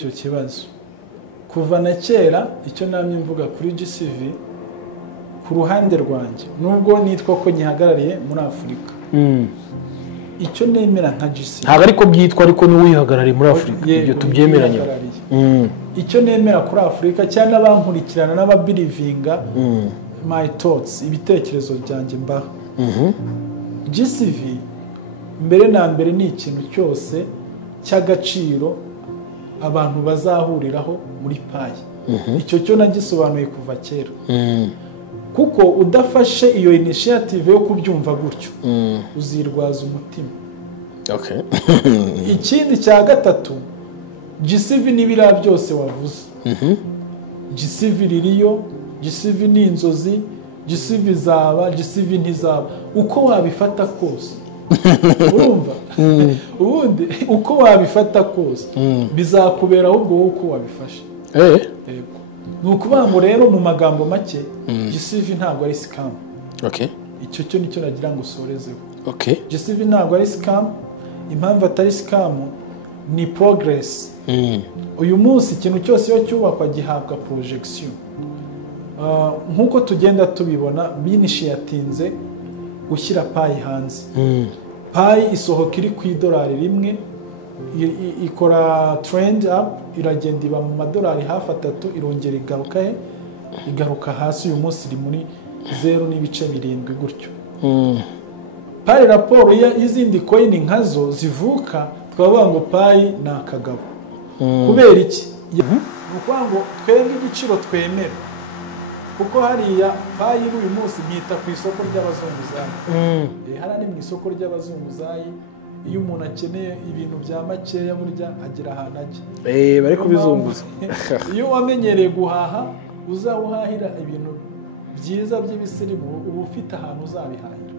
icyo kibazo kuva na kera icyo namye mvuga kuri GCV ku ruhande rwanjye nubwo nitwa ko nyihagarariye muri Afurika icyo nemera nka GCV ntabwo ariko byitwa ariko ni wihagarariye muri Afurika ibyo tubyemeranye icyo nemera kuri Afurika cyane abankurikirana n'ababirivinga my thoughts ibitekerezo byanjye mba GCV mbere na mbere ni ikintu cyose cy'agaciro abantu bazahuriraho muri payi icyo cyo nagisobanuye kuva kera kuko udafashe iyo initiative yo kubyumva gutyo uzirwaza umutima ikindi cya gatatu GCV n'ibira byose wavuze GCV ririyo GCV ni inzozi GCV zaba GCV ntizaba uko wabifata kose urumva ubundi uko wabifata kose bizakubera ahubwo uko wabifashe yego nukuvuga ngo rero mu magambo make GCV ntabwo ari scam icyo cyo nicyo nagira ngo usorezeho GCV ntabwo ari scam impamvu atari scam ni progress uyu munsi ikintu cyose iyo cyubakwa gihabwa projection nkuko tugenda tubibona binishiyatinze gushyira payi hanze payi isohoka iri ku $1 ikora trend up iragenda iba mu madolari hafi 3 irongera igaruka hasi uyu munsi iri muri 0.7 gutyo payi raporo y'izindi coin nkazo zivuka twavuga ngo payi ni akagabo kubera iki nukuvuga ngo twebwe igiciro twemera kuko hariya payi uyu munsi byita ku isoko ry'abazunguzayi harani mu isoko ry'abazunguzayi iyo umuntu akeneye ibintu bya makeya burya agira ahantu ajya bari kubizunguza iyo wamenyereye guhaha uzawuhahira ibintu byiza by'ibisirimu uba ufite ahantu uzabihahira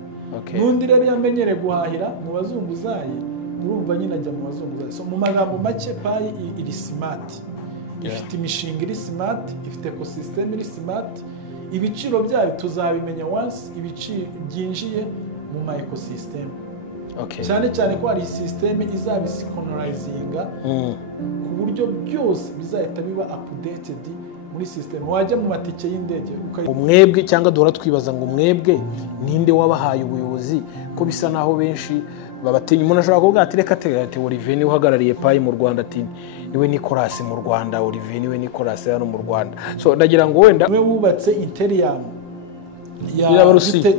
n'undi rero yamenyereye guhahira mu bazunguzayi urumva nyine ajya mu bazunguzayi so mu magambo make payi iri smart ifite imishinga iri smart ifite ecosystem iri smart ibiciro byayo tuzabimenya once ibiciro byinjiye mu ma ecosystem cyane cyane ko hari system izabisynchronizing ku buryo byose bizahita biba updated muri system wajya mu matike y'indege umwebwe cyangwa duhora twibaza ngo umwebwe ninde wabahaye ubuyobozi ko bisa naho benshi babatinya umuntu ashobora kuvuga ati reka ati Olivier ni uhagarariye payi mu Rwanda ati niwe Nicolas mu Rwanda Olivier niwe Nicolas hano mu Rwanda so ndagira ngo wenda we wubatse Interium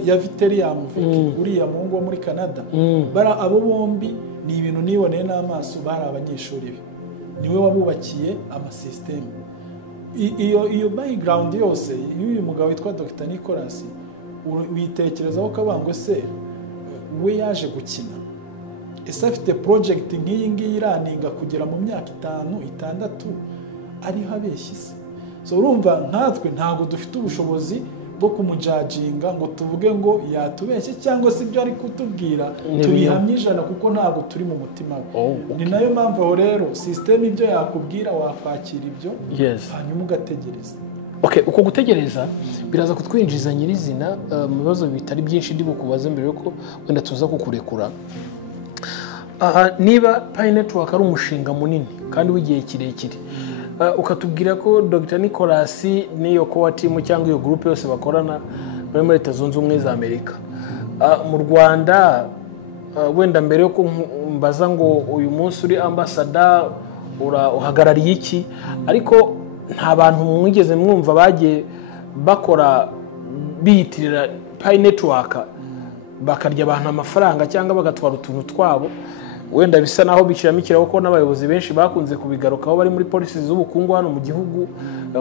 ya Viterium uriya muhungu wo muri Canada bara abo bombi ni ibintu niboneye n'amaso bari abanyeshuri be niwe wabubakiye ama system iyo background yose y'uyu mugabo witwa Dr Nicolas witekerezaho kabangwe se we yaje gukina ese afite project nk'iyi ngiyi iraninga kugera mu myaka 5-6 ariho abeshyi se so urumva nkatwe ntabwo dufite ubushobozi bwo kumujajinga ngo tuvuge ngo yatubeshye cyangwa se ibyo ari kutubwira tubihamye ijana kuko ntabwo turi mu mutima we ni nayo mpamvu aho rero system ibyo yakubwira wakwakira ibyo hanyuma ugategereza uko gutegereza biraza kutwinjiza nyirizina mu bibazo bitari byinshi ndi bukubaze mbere yuko wenda tuza kukurekura niba Pi Network ari umushinga munini kandi w'igihe kirekire ukatubwira ko Dr Nicolas niyo core team cyangwa iyo group yose bakorana muri Leta Zunze Ubumwe za Amerika mu Rwanda wenda mbere yo kumbaza ngo uyu munsi uri ambassador uhagarariye iki ariko nta bantu mwigeze mwumva bagiye bakora biyitirira Pi Network bakarya abantu amafaranga cyangwa bagatwara utuntu twabo wenda bisa naho bikiramikiraho ko n'abayobozi benshi bakunze kubigarukaho bari muri policies z'ubukungu hano mu gihugu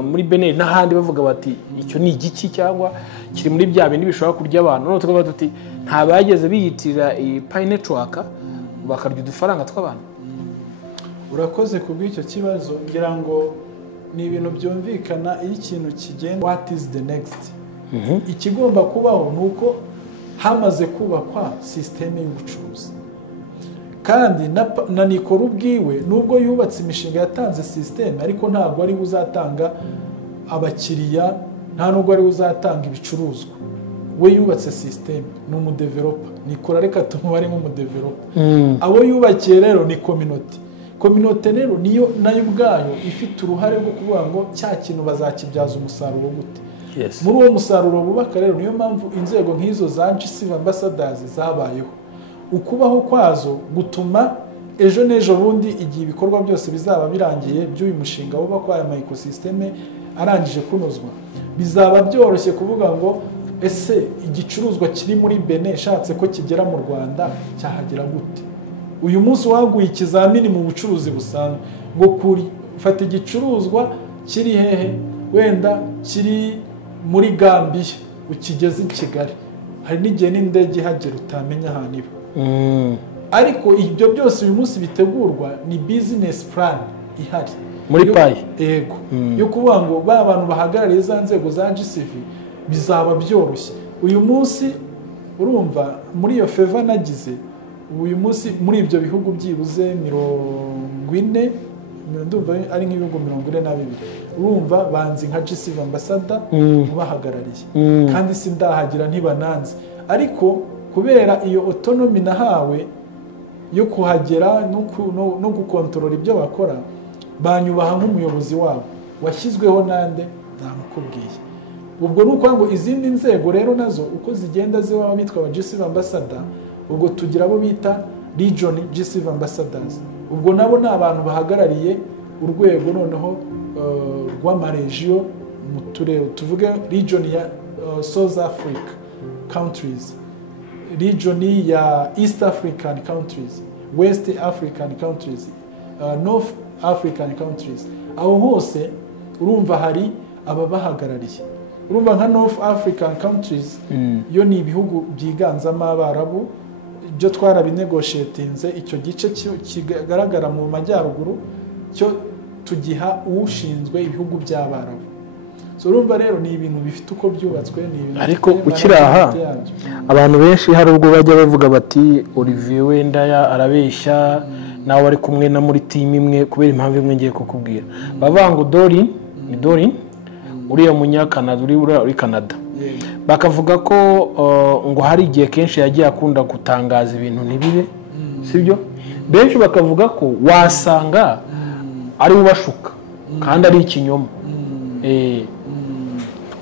muri Benin n'ahandi bavuga bati icyo ni igiki cyangwa kiri muri bya bindi bishobora kurya abantu none tukavuga tuti nta bageze biyitirira Pi Network bakarya udufaranga tw'abantu urakoze kubw'icyo kibazo ngira ngo ni ibintu byumvikana iyo ikintu kigenda what is the next ikigomba kubaho nuko hamaze kubakwa system y'ubucuruzi kandi na Nikora ubwiwe nubwo yubatse imishinga yatanze system ariko ntabwo ari uzatanga abakiriya nta nubwo ari uzatanga ibicuruzwa we yubatse system ni umudeveloper Nikora reka tumubare nk'umudeveloper abo yubakiye rero ni community kominote rero niyo nayo ubwayo ifite uruhare rwo kuvuga ngo cya kintu bazakibyaza umusaruro gute. Muri uwo musaruro bubaka rero niyo mpamvu inzego nk'izo za GCV ambassadors zabayeho. Ukubaho kwazo gutuma ejo n'ejo bundi igihe ibikorwa byose bizaba birangiye by'uyu mushinga wubakwa aya ecosysteme arangije kunozwa, bizaba byoroshye kuvuga ngo ese igicuruzwa kiri muri Benin shatse ko kigera mu Rwanda cyahagera gute. Uyu munsi waguye ikizamini mu bucuruzi busanzwe ngo fata igicuruzwa kiri hehe, wenda kiri muri Gambia ukigeze i Kigali, hari n'igihe n'indege ihagera utamenya ahantu iba. Ariko ibyo byose uyu munsi bitegurwa ni business plan ihari muri payi yego yo kuvuga ngo ba bantu bahagarariye za nzego za GCV bizaba byoroshye. Uyu munsi urumva muri iyo favor nagize uyu munsi muri ibyo bihugu byibuze 40 ndumva ari nk'ibihugu 42 urumva banzi nka GCV ambassador ubahagarariye kandi sindahagira ntibananze, ariko kubera iyo autonomy nahawe yo kuhagera no gukontorora ibyo bakora banyubaha nk'umuyobozi wabo washyizweho nande namukubwiye. Ubwo nuko ngo izindi nzego rero nazo uko zigenda ziba bitwa aba GCV ambassador, ubwo tugira abo bita region GCV ambassadors. Ubwo nabo ni abantu bahagarariye urwego noneho rw'amaregio mu turere, tuvuge region ya South Africa countries, region ya East African countries, West African countries, North African countries. Aho hose urumva hari ababahagarariye. Urumva nka North African countries yo ni ibihugu byiganzamo Abarabu, byo twarabinegotiatinze icyo gice kigaragara mu majyaruguru cyo tugiha ushinzwe ibihugu by'Abarabu. So urumva rero ni ibintu bifite uko byubatswe, ni ibintu ariko ukiraha abantu benshi hari ubwo bajya bavuga bati Olivier wenda arabeshya nawe ari kumwe na muri team imwe kubera impamvu imwe ngiye kukubwira. Bavuga ngo Dorin uriya munyakanada uri Canada, bakavuga ko ngo hari igihe kenshi yagiye akunda gutangaza ibintu ntibibe, sibyo? Benshi bakavuga ko wasanga ari ubashuka kandi ari ikinyoma.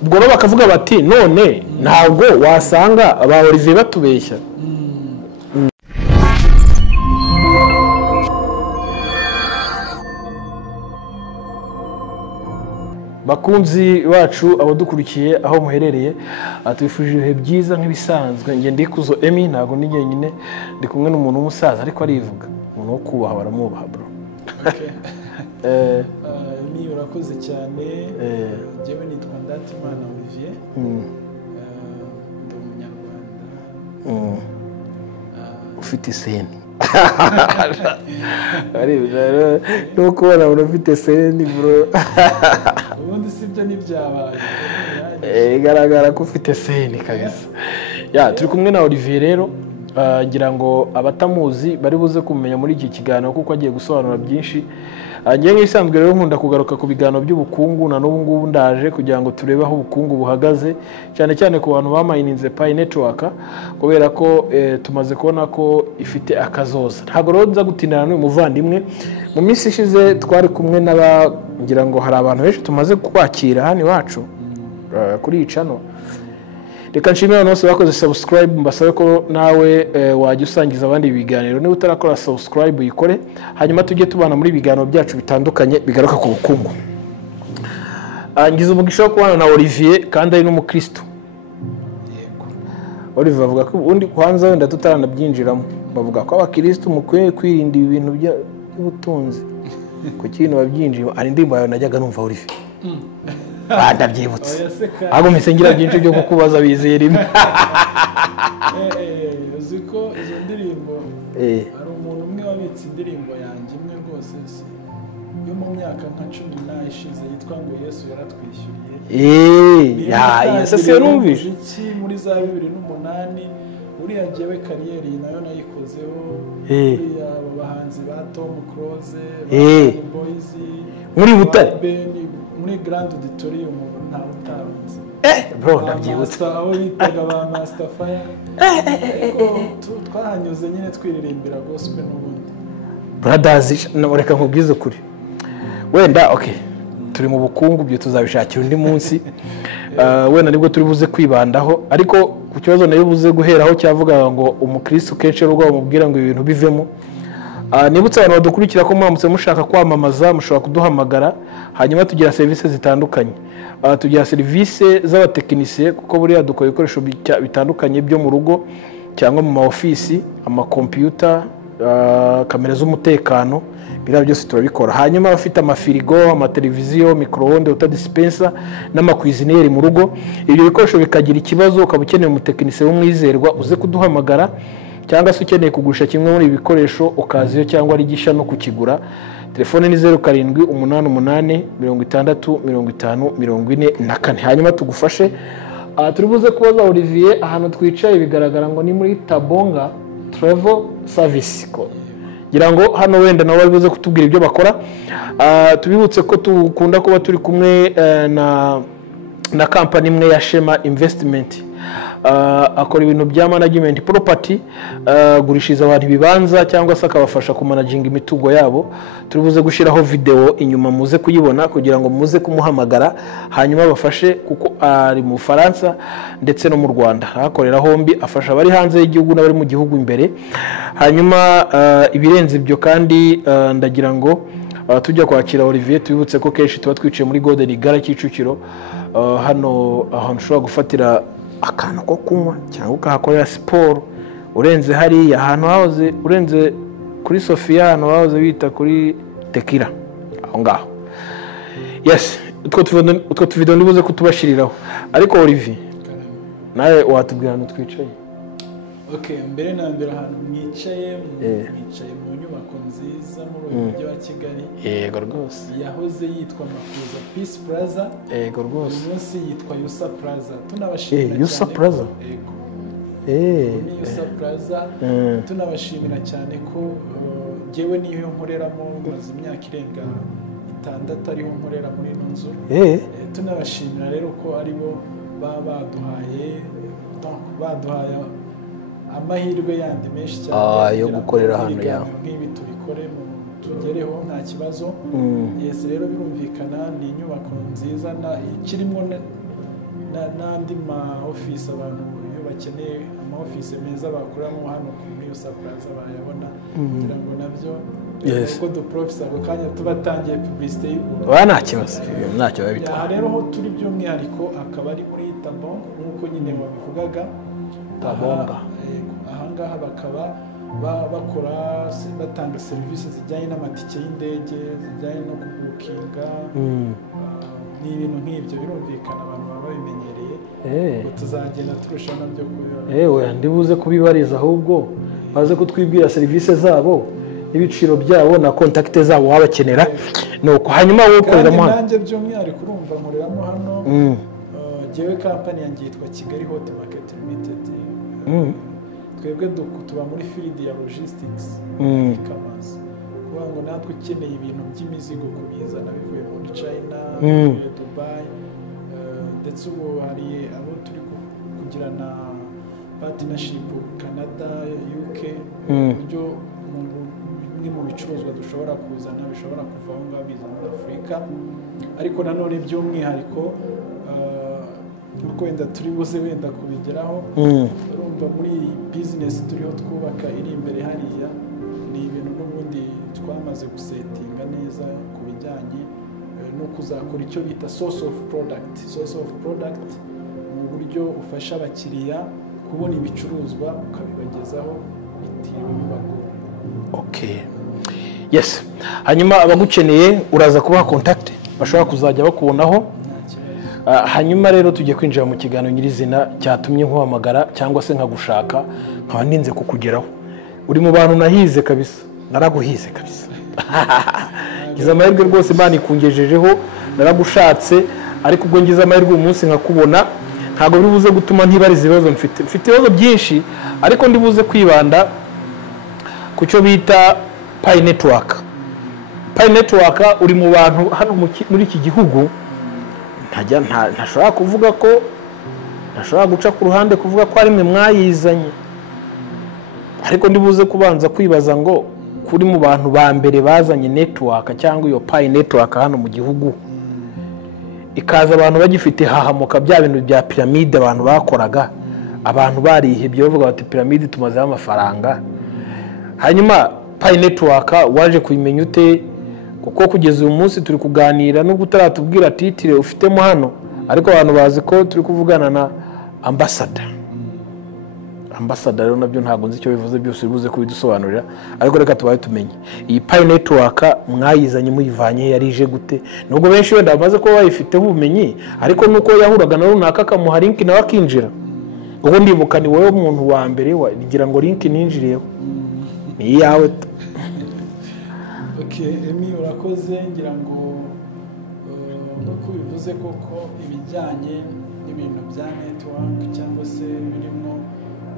Ubwo rero bakavuga bati none ntabwo wasanga aba Olivier batubeshya. Bakunzi bacu abadukurikiye aho muherereye, atwifuje ibihe byiza nk'ibisanzwe. Nge ndikuzo Emi, ntago ni nyine ndi kumwe n'umuntu w'umusaza ariko arivuga, umuntu wo kubaha baramubaha bro. Ni urakoze cyane. Jewe nitwa Ndatimana Olivier, ndi umunyarwanda ufite iseni. Ari byo no kubona ufite seni bro. Ubundi sibyo nibyabaye. Igaragara ko ufite seni kabisa. Ya turi kumwe na Olivier rero, ngira ngo abatamuzi bari buze kumenya muri iki kiganiro kuko agiye gusobanura byinshi. Ngiye nk'isanzwe rero nkunda kugaruka ku biganiro by'ubukungu, na n'ubu ngubu ndaje kugira ngo turebe aho ubukungu buhagaze, cyane cyane ku bantu bamayininze Pi Network, kubera ko tumaze kubona ko ifite akazoza. Ntabwo rero nza gutindana n'uyu muvandimwe. Mu minsi ishize twari kumwe ngira ngo hari abantu benshi tumaze kwakira hano iwacu kuri iyi channel. Reka nshimire abantu bose bakoze subscribe, mbasabe ko nawe wajya usangiza abandi ibiganiro. Niba utarakora subscribe uyikore, hanyuma tujye tubana muri ibiganiro byacu bitandukanye bigaruka ku bukungu. Ngize umugisha wo kubana na Olivier kandi ari n'umukristo. Yego. Olivier avuga ko undi kwanza wenda tutaranabyinjiramo, bavuga ko abakristo mukwiye kwirinda ibintu by'ubutunzi. Ku kintu babyinjira ari ndimba yawe najyaga numva Olivier. Ndabyibutse. Ahubwo misengira byinshi byo kukubaza bizeye rimwe. Uziko izo ndirimbo hari umuntu umwe wabitse indirimbo yanjye imwe rwose yo mu myaka nka 10 ishize yitwa ngo Yesu yaratwishyuriye. Ese se numvise iki muri za 2008 uriya jewe kariyeri nayo nayikozeho. Uriya abahanzi ba Tom Close, Boys muri Butare muri Grand Auditorium nta utabanze. Bro ndabyibutse aho bitaga ba Master Fire. Twahanyuze nyine twiririmbira gospel n'ubundi. brothers reka nkubwize ukuri wenda okay turi mu bukungu byo tuzabishakira undi munsi wenda nibwo turi buze kwibandaho ariko ku kibazo nayo buze guheraho cyavuga ngo umukristo kenshi rwo bamubwira ngo ibintu bivemo nibutse abantu badukurikira ko mwamutse mushaka kwamamaza mushobora kuduhamagara hanyuma tugira services zitandukanye tugira service z'abatekinisiye kuko buriya dukora ibikoresho bitandukanye byo mu rugo cyangwa mu maofisi amakompiyuta kamera z'umutekano biriya byose turabikora hanyuma abafite amafirigo amateleviziyo microonde utadispensa n'amakwiziniyeri mu rugo ibyo bikoresho bikagira ikibazo ukaba ukeneye umutekinisiye w'umwizerwa uze kuduhamagara cyangwa se ukeneye kugurisha kimwe muri ibi bikoresho ukaziyo cyangwa ari gisha no kukigura telefone ni 0788605044 hanyuma tugufashe turi buze kubaza Olivier ahantu twicaye bigaragara ngo ni muri Tabonga Travel Service gira ngo hano wenda nabo bibuze kutubwira ibyo bakora tubibutse ko tukunda kuba turi kumwe na company imwe ya Shema Investment akora ibintu bya management property gurishiriza abantu ibibanza cyangwa se akabafasha ku managing imitungo yabo turibuze gushiraho video inyuma muze kuyibona kugira ngo muze kumuhamagara hanyuma bafashe kuko ari mu Faransa ndetse no mu Rwanda akorera hombi afasha abari hanze y'igihugu n'abari mu gihugu imbere hanyuma ibirenze ibyo kandi ndagira ngo tujya kwakira Olivier tubibutse ko kenshi tuba twiciye muri Golden Gala Kicukiro hano ahantu ushobora gufatira akantu ko kunywa cyangwa ukahakorera siporo urenze hariya ahantu hahoze urenze kuri Sofia ahantu hahoze bita kuri Tekira aho ngaho yes utwo tuvido ndibuze kutubashiriraho ariko Olivier nawe watubwira ahantu twicaye okay mbere na mbere ahantu mwicaye mu nyubako nziza muri uyu mujyi wa Kigali yego rwose yahoze yitwa Makuza Peace Plaza yego rwose umunsi yitwa Yusa Plaza tunabashimira Yusa Plaza yego Yusa Plaza tunabashimira cyane ko jewe niyo nkoreramo maze imyaka irenga 6 ariho nkorera muri ino nzu tunabashimira rero ko aribo baduhaye amahirwe yandi menshi cyane yo gukorera hano yaho nk'ibi tubikore tugereho nta kibazo yes rero birumvikana ni inyubako nziza ikirimo n'andi ma office abantu iyo bakeneye ama office meza bakoramo hano kuri Yusa Plaza bayabona kugira ngo nabyo ko du professor ko kanya tubatangiye publicité y'ubu nta kibazo ntacyo babitwa rero ho turi by'umwihariko akaba ari muri Tabonga nkuko nyine wabivugaga Tabonga ahangaha bakaba bakora batanga serivisi zijyanye n'amatike y'indege zijyanye no kubukinga ni ibintu nk'ibyo birumvikana abantu baba babimenyereye tuzagenda turushaho nabyo kubibona ndibuze kubibariza ahubwo baze kutwibwira serivisi zabo ibiciro byabo na contact zabo wabakenera nuko hanyuma wowe ukoreramo hano nanjye by'umwihariko urumva nkoreramo hano jewe company yanjye yitwa Kigali Hot Market Limited twebwe tuba muri field ya logistics e-commerce kuba ngo natwe ukeneye ibintu by'imizigo kubizana bivuye muri China Dubai ndetse ubu hari abo turi kugirana partnership Canada UK buryo bimwe mu bicuruzwa dushobora kuzana bishobora kuva aho ngaho biza muri Afurika ariko nanone by'umwihariko uko wenda turi buze wenda kubigeraho urumva muri business turiho twubaka iri imbere hariya ni ibintu n'ubundi twamaze gusetinga neza ku bijyanye no kuzakora icyo bita source of product mu buryo ufasha abakiriya kubona ibicuruzwa ukabibagezaho bitiriwe bibagora okay yes hanyuma abagukeneye uraza kubaha contact bashobora kuzajya bakubonaho hanyuma rero tujye kwinjira mu kiganiro nyirizina cyatumye nkuhamagara cyangwa se nkagushaka nkaba ninze kukugeraho uri mu bantu nahize kabisa naraguhize kabisa ngize amahirwe rwose Imana ikungejejeho naragushatse ariko ubwo ngize amahirwe umunsi nkakubona ntabwo bibuze gutuma ntibariza ibibazo mfite ibibazo byinshi ariko ndibuze kwibanda ku cyo bita Pi Network uri mu bantu hano muri iki gihugu ntashobora kuvuga ko ntashobora guca ku ruhande kuvuga ko ari mwe mwayizanye ariko ndibuze kubanza kwibaza ngo kuri mu bantu ba mbere bazanye network cyangwa iyo Pi network hano mu gihugu, ikaza abantu bagifite hahamuka bya bintu bya piramide abantu bakoraga, abantu barihebye bavuga bati piramide tumazeho amafaranga. Hanyuma Pi network waje kuyimenya ute? Kuko kugeza uyu munsi turi kuganira nubwo utaratubwira titire ufitemo hano, ariko abantu bazi ko turi kuvugana na ambassador. Ambassador rero nabyo ntabwo nzi icyo bivuze, byose bivuze kubidusobanurira, ariko reka tubaye tumenye iyi Pi network mwayizanye muyivanye yarije gute? Nubwo benshi wenda bamaze ko bayifiteho ubumenyi, ariko nuko yahuraga na runaka akamuha link nawe akinjira. Ubwo ndibuka ni wowe umuntu wa mbere wagira ngo link ninjiriyeho ni iyawe. Okay, Emi urakoze. Ngira ngo nuko bivuze koko ibijyanye n'ibintu bya network cyangwa se birimo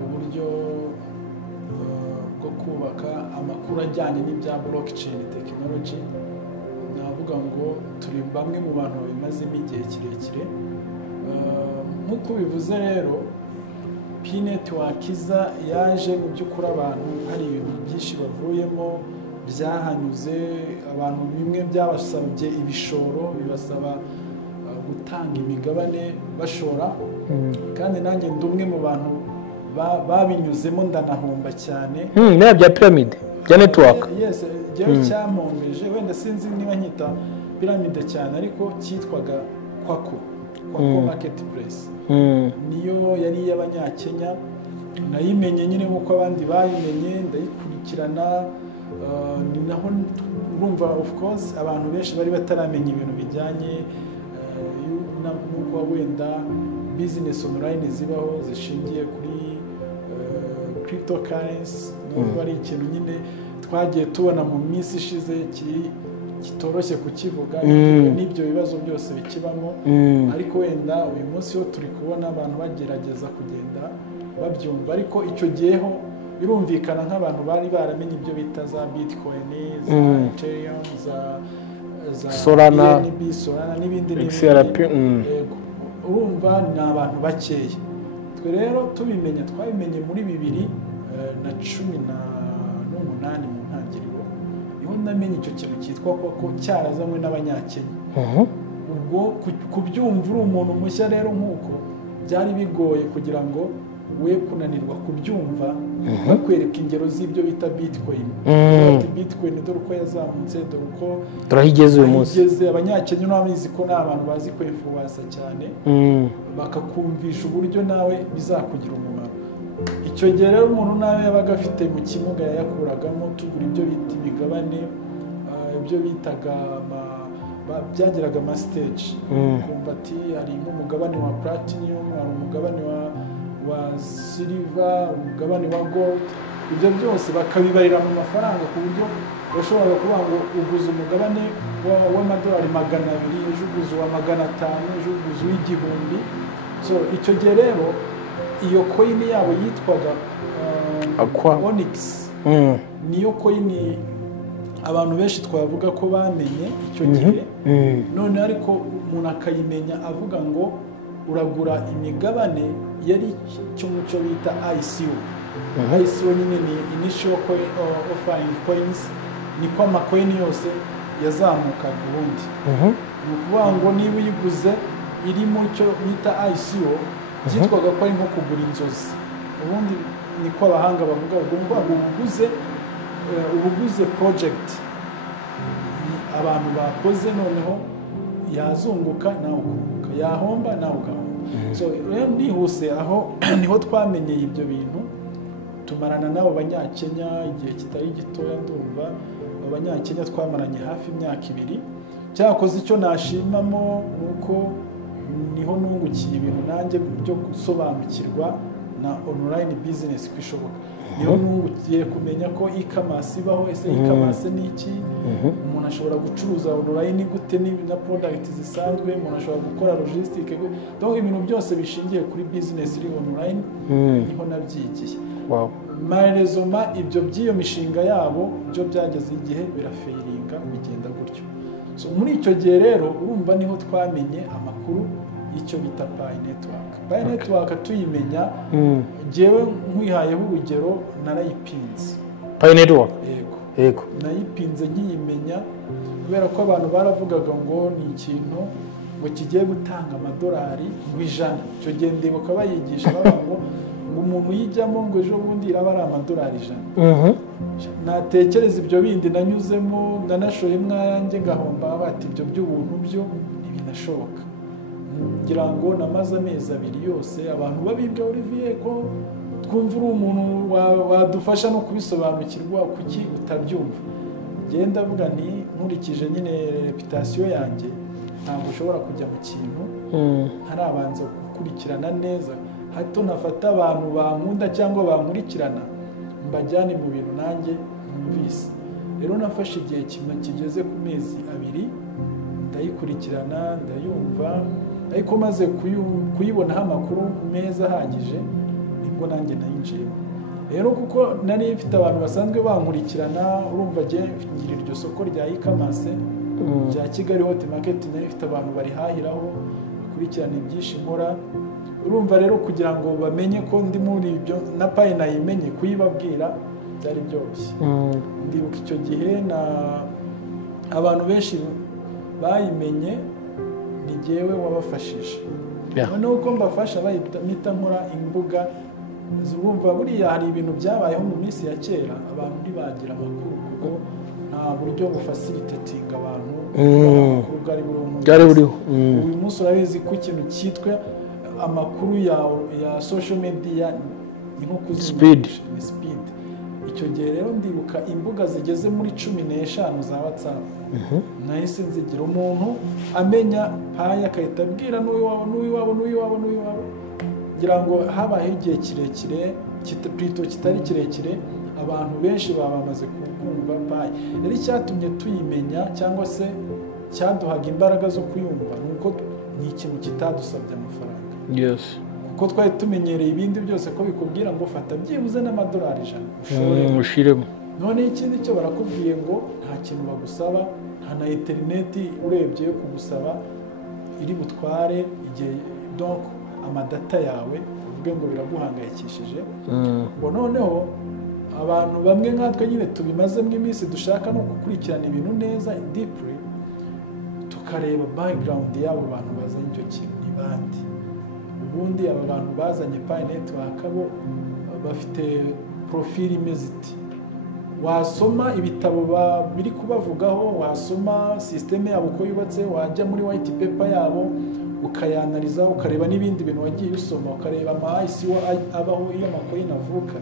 uburyo bwo kubaka amakuru ajyanye n'ibya blockchain technology, navuga ngo turi bamwe mu bantu babimazemo igihe kirekire. Nk'uko bivuze rero, Pi network yaje mu by'ukuri abantu hari ibintu byinshi bavuyemo byahanyuze, abantu bimwe byabasabye ibishoro, bibasaba gutanga imigabane bashora, kandi nanjye ndi umwe mu bantu babinyuzemo ndanahomba cyane. Niba bya piramide bya network, yes, rero cyampombeje, wenda sinzi niba nkita piramide cyane, ariko cyitwaga Kwako marketplace. Niyo yari iy'Abanyakenya, nayimenye nyine nk'uko abandi bayimenye, ndayikurikirana. Ni naho urumva of course abantu benshi bari bataramenya ibintu bijyanye n'uko wenda business online zibaho zishingiye kuri cryptocurrency. Nubwo ari ikintu nyine twagiye tubona mu minsi ishize kitoroshye kukivuga, n'ibyo bibazo byose bikibamo, ariko wenda uyu munsi ho turi kubona abantu bagerageza kugenda babyumva. Ariko icyo giheho birumvikana nk'abantu bari baramenye ibyo bita za Bitcoin, za Ethereum, za Solana, Solana n'ibindi XRP. Urumva ni abantu bakeya. Twe rero tubimenye, twabimenye muri 2018 mu ntangiriro, niho namenye icyo kintu cyitwa ko cyarazanywe n'Abanyakenya. Ubwo kubyumva uri umuntu mushya rero nk'uko byari bigoye kugira ngo we kunanirwa kubyumva, bakwereka ingero z'ibyo bita Bitcoin. Bitcoin dore uko yazamutse, dore uko turahigeze uyu munsi. Abanyakenya n'abizi ko nta bantu bazi kwefuwasa cyane, bakakumvisha uburyo nawe bizakugira umumaro. Icyo gihe rero umuntu nawe yabaga afite mu kimuga yayakuragamo, tugura ibyo bita imigabane, ibyo bitaga byagiraga ama stage. Kumva ati hari nk'umugabane wa platinum, hari umugabane wa silver, umugabane wa gold. Ibyo byose bakabibarira mu mafaranga ku buryo bashobora kuvuga ngo uguze umugabane w'amadolari 200, uguze wa 500, uguze w'igihumbi. So icyo gihe rero iyo coin yabo yitwaga Onyx. Niyo coin abantu benshi twavuga ko bamenye icyo gihe. None ariko umuntu akayimenya avuga ngo uragura imigabane yari cyo mucyo bita ICO. ICO nyine ni initial offering coins, niko amacoin yose yazamukaga ubundi. Ni ukuvuga ngo niba uyiguze iri mu cyo bita ICO, cyitwaga ko ari nko kugura inzozi. Ubundi niko abahanga bavuga ngo ubuguze project abantu bakoze, noneho yazunguka nawe ukunguka, yahomba nawe ugahomba. So rero ndihuse aho niho twamenyeye ibyo bintu, tumarana n'abo Banyakenya igihe kitari gitoya. Ndumva Abanyakenya twamaranye hafi imyaka 2. Cyakoze icyo nashimamo nuko niho nungukiye ibintu nanjye byo gusobanukirwa na online business kwishoboka. Niyo nungukiye kumenya ko e-commerce ibaho. Ese e-commerce ni iki? Umuntu ashobora gucuruza online gute na product zisanzwe, umuntu ashobora gukora logistique. Donc ibintu byose bishingiye kuri business iri online niho nabyigiye. Wow. Marezoma ibyo by'iyo mishinga yabo byo byageze igihe birafeiringa bigenda gutyo. So muri icyo gihe rero urumva niho twamenye amakuru y'icyo bita Pi network. Pi network tuyimenya, jewe nkwihayeho urugero narayipinze. Pi network. Yego. yego nayipinze nkiyimenya kubera ko abantu baravugaga ngo ni ikintu ngo kigiye gutanga amadolari ngo 100. Icyo gihe ndibuka bayigisha bavuga ngo umuntu uyijyamo ngo ejo bundi iraba ari amadolari 100. Natekereza ibyo bindi nanyuzemo ndanashoye mwayanjye ngahomba bati ibyo by'ubuntu byo ntibinashoboka. Ngira ngo namaze amezi 2 yose abantu babibwa Olivier ko twumva uri umuntu wadufasha no kubisobanukirwa kuki utabyumva. Genda avuga nti nkurikije nyine reputation yanjye ntabwo ushobora kujya mu kintu ntarabanza gukurikirana neza, hato nafata abantu bankunda cyangwa bankurikirana mbajyane mu bintu nanjye numvise. Rero nafashe igihe kimwe kigeze ku mezi 2 ndayikurikirana ndayumva, ariko maze kuyibonaho amakuru meza ahagije nibwo nanjye nayinjiyemo. Rero kuko nari mfite abantu basanzwe bankurikirana, urumva ngira iryo soko rya e-commerce rya Kigali Hot Market, nari mfite abantu barihahiraho bakurikirana ibyinshi nkora. Urumva rero kugira ngo bamenye ko ndi muri ibyo na paye nayimenye kuyibabwira byari byoroshye. Ndibuka icyo gihe na abantu benshi bayimenye ni jyewe wabafashije. Noneho uko mbafasha bahita nkora imbuga zubumva buriya hari ibintu byabayeho mu minsi ya kera abantu ntibagira amakuru kuko nta buryo bufacilitating abantu amakuru bwari buriho. Uyu munsi urabizi ko ikintu cyitwa amakuru ya social media ni nko kuzimya speed. Icyo gihe rero ndibuka imbuga zigeze muri 15 za WhatsApp. Nahise nzigira umuntu amenya paye akahita abwira n'uwiwabo. Ngira ngo habaye igihe kirekire kitari kirekire abantu benshi bamaze kumva paye. Rero icyatumye tuyimenya cyangwa se cyaduhaga imbaraga zo kuyumva nuko ni ikintu kitadusabye amafaranga. Yes. Kuko twari tumenyereye ibindi byose ko bikubwira ngo fata byibuze n'amadolari 100 ushiremo. None ikindi cyo barakubwiye ngo nta kintu bagusaba, nta na internet urebye kugusaba iri butware igihe, donc amadata yawe uvuge ngo biraguhangayikishije. Ngo noneho abantu bamwe nkatwe nyine tubimazemo iminsi dushaka no gukurikirana ibintu neza deeply, tukareba background y'abo bantu bazanye icyo kintu ni bandi. Ubundi aba bantu bazanye Pi Network bo bafite profile imeze iti, wasoma ibitabo biri kubavugaho, wasoma systeme yabo uko yubatse, wajya muri white paper yabo ukayanaliza, ukareba n'ibindi bintu wagiye usoma, ukareba amahisi abaho iyo amakoyini avuka,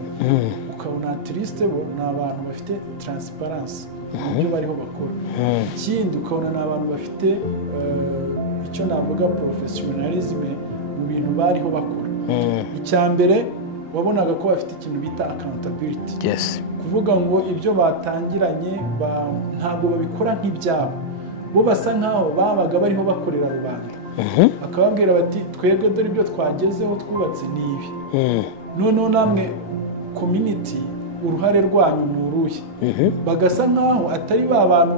ukabona at least bo ni abantu bafite transparency ibyo bariho bakora. Ikindi ukabona ni abantu bafite icyo navuga professionalism mu bintu bariho bakora. Icyambere wabonaga ko bafite ikintu bita accountability. Yes. Kuvuga ngo ibyo batangiranye ntabwo babikora nk'ibyabo, bo basa nkaho babaga bariho bakorera rubanda. Akababwira bati twebwe dore ibyo twagezeho twubatse ni ibi. Noneho namwe community uruhare rwanyu ni uruhe. Bagasa nkaho atari ba bantu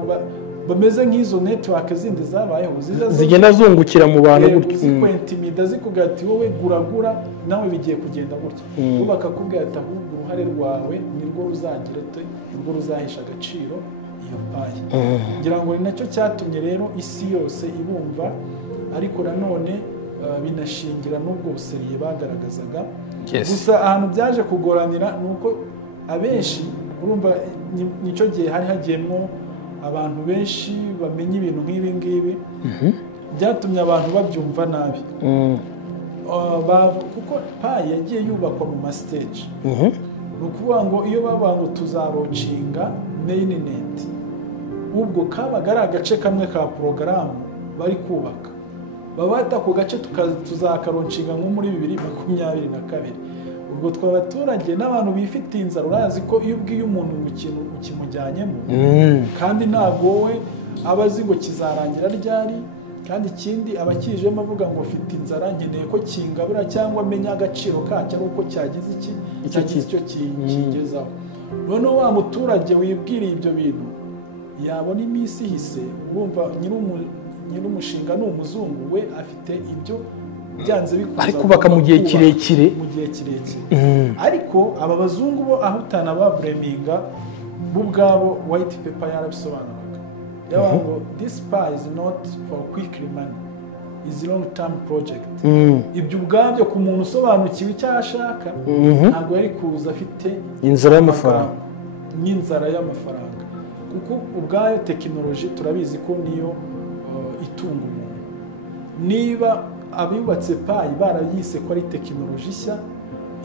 bameze nk'izo network zindi zabayeho zigenda zungukira mu bantu gutyo, zikwentimida zikugati wowe guragura nawe bigiye kugenda gutyo. Bo bakakubwira ati ahubwo uruhare rwawe nirwo ruzagira nirwo ruzahisha agaciro iyo paye. Ngira ngo ni nacyo cyatumye rero isi yose ibumva, ariko nanone binashingira n'ubwo buseriye bagaragazaga. Gusa ahantu byaje kugoranira nuko abenshi urumva nicyo gihe hari hagiyemo abantu benshi bamenye ibintu nk'ibi ngibi, byatumye abantu babyumva nabi. Kuko paye yagiye yubakwa mu ma stage. Ni ukuvuga ngo iyo bavuga ngo tuzarocinga mainnet, ubwo kabaga ari agace kamwe ka porogaramu bari kubaka, babata ku gace tuzakarocinga nko muri 2022. Ubwo tw'abaturage n'abantu bifitiye inzara, urazi ko iyo ubwiye umuntu mu kintu ukimujyanyemo kandi ntabwo wowe aba azi ngo kizarangira ryari, kandi ikindi abakijemo avuga ngo ufite inzara nkeneye ko kingabura cyangwa amenya agaciro kacyo ari uko cyagize icyo kigezaho. Noneho wa muturage wibwiriye ibyo bintu yabona iminsi ihise, urumva nyir'umushinga ni umuzungu, we afite ibyo byanze bikuza ari kubaka mu gihe kirekire. Ariko aba bazungu bo aho utana ba blaminga, bo ubwabo white paper yarabisobanuraga yavuga ngo this pie is not for quick money, is long term project. Ibyo ubwabyo ku muntu usobanukiwe icyo ashaka ntabwo yari kuza afite inzara y'amafaranga n'inzara y'amafaranga, kuko ubwayo tekinoloji turabizi ko niyo itunga umuntu. Niba abubatse payi barayise ko ari tekinoloji nshya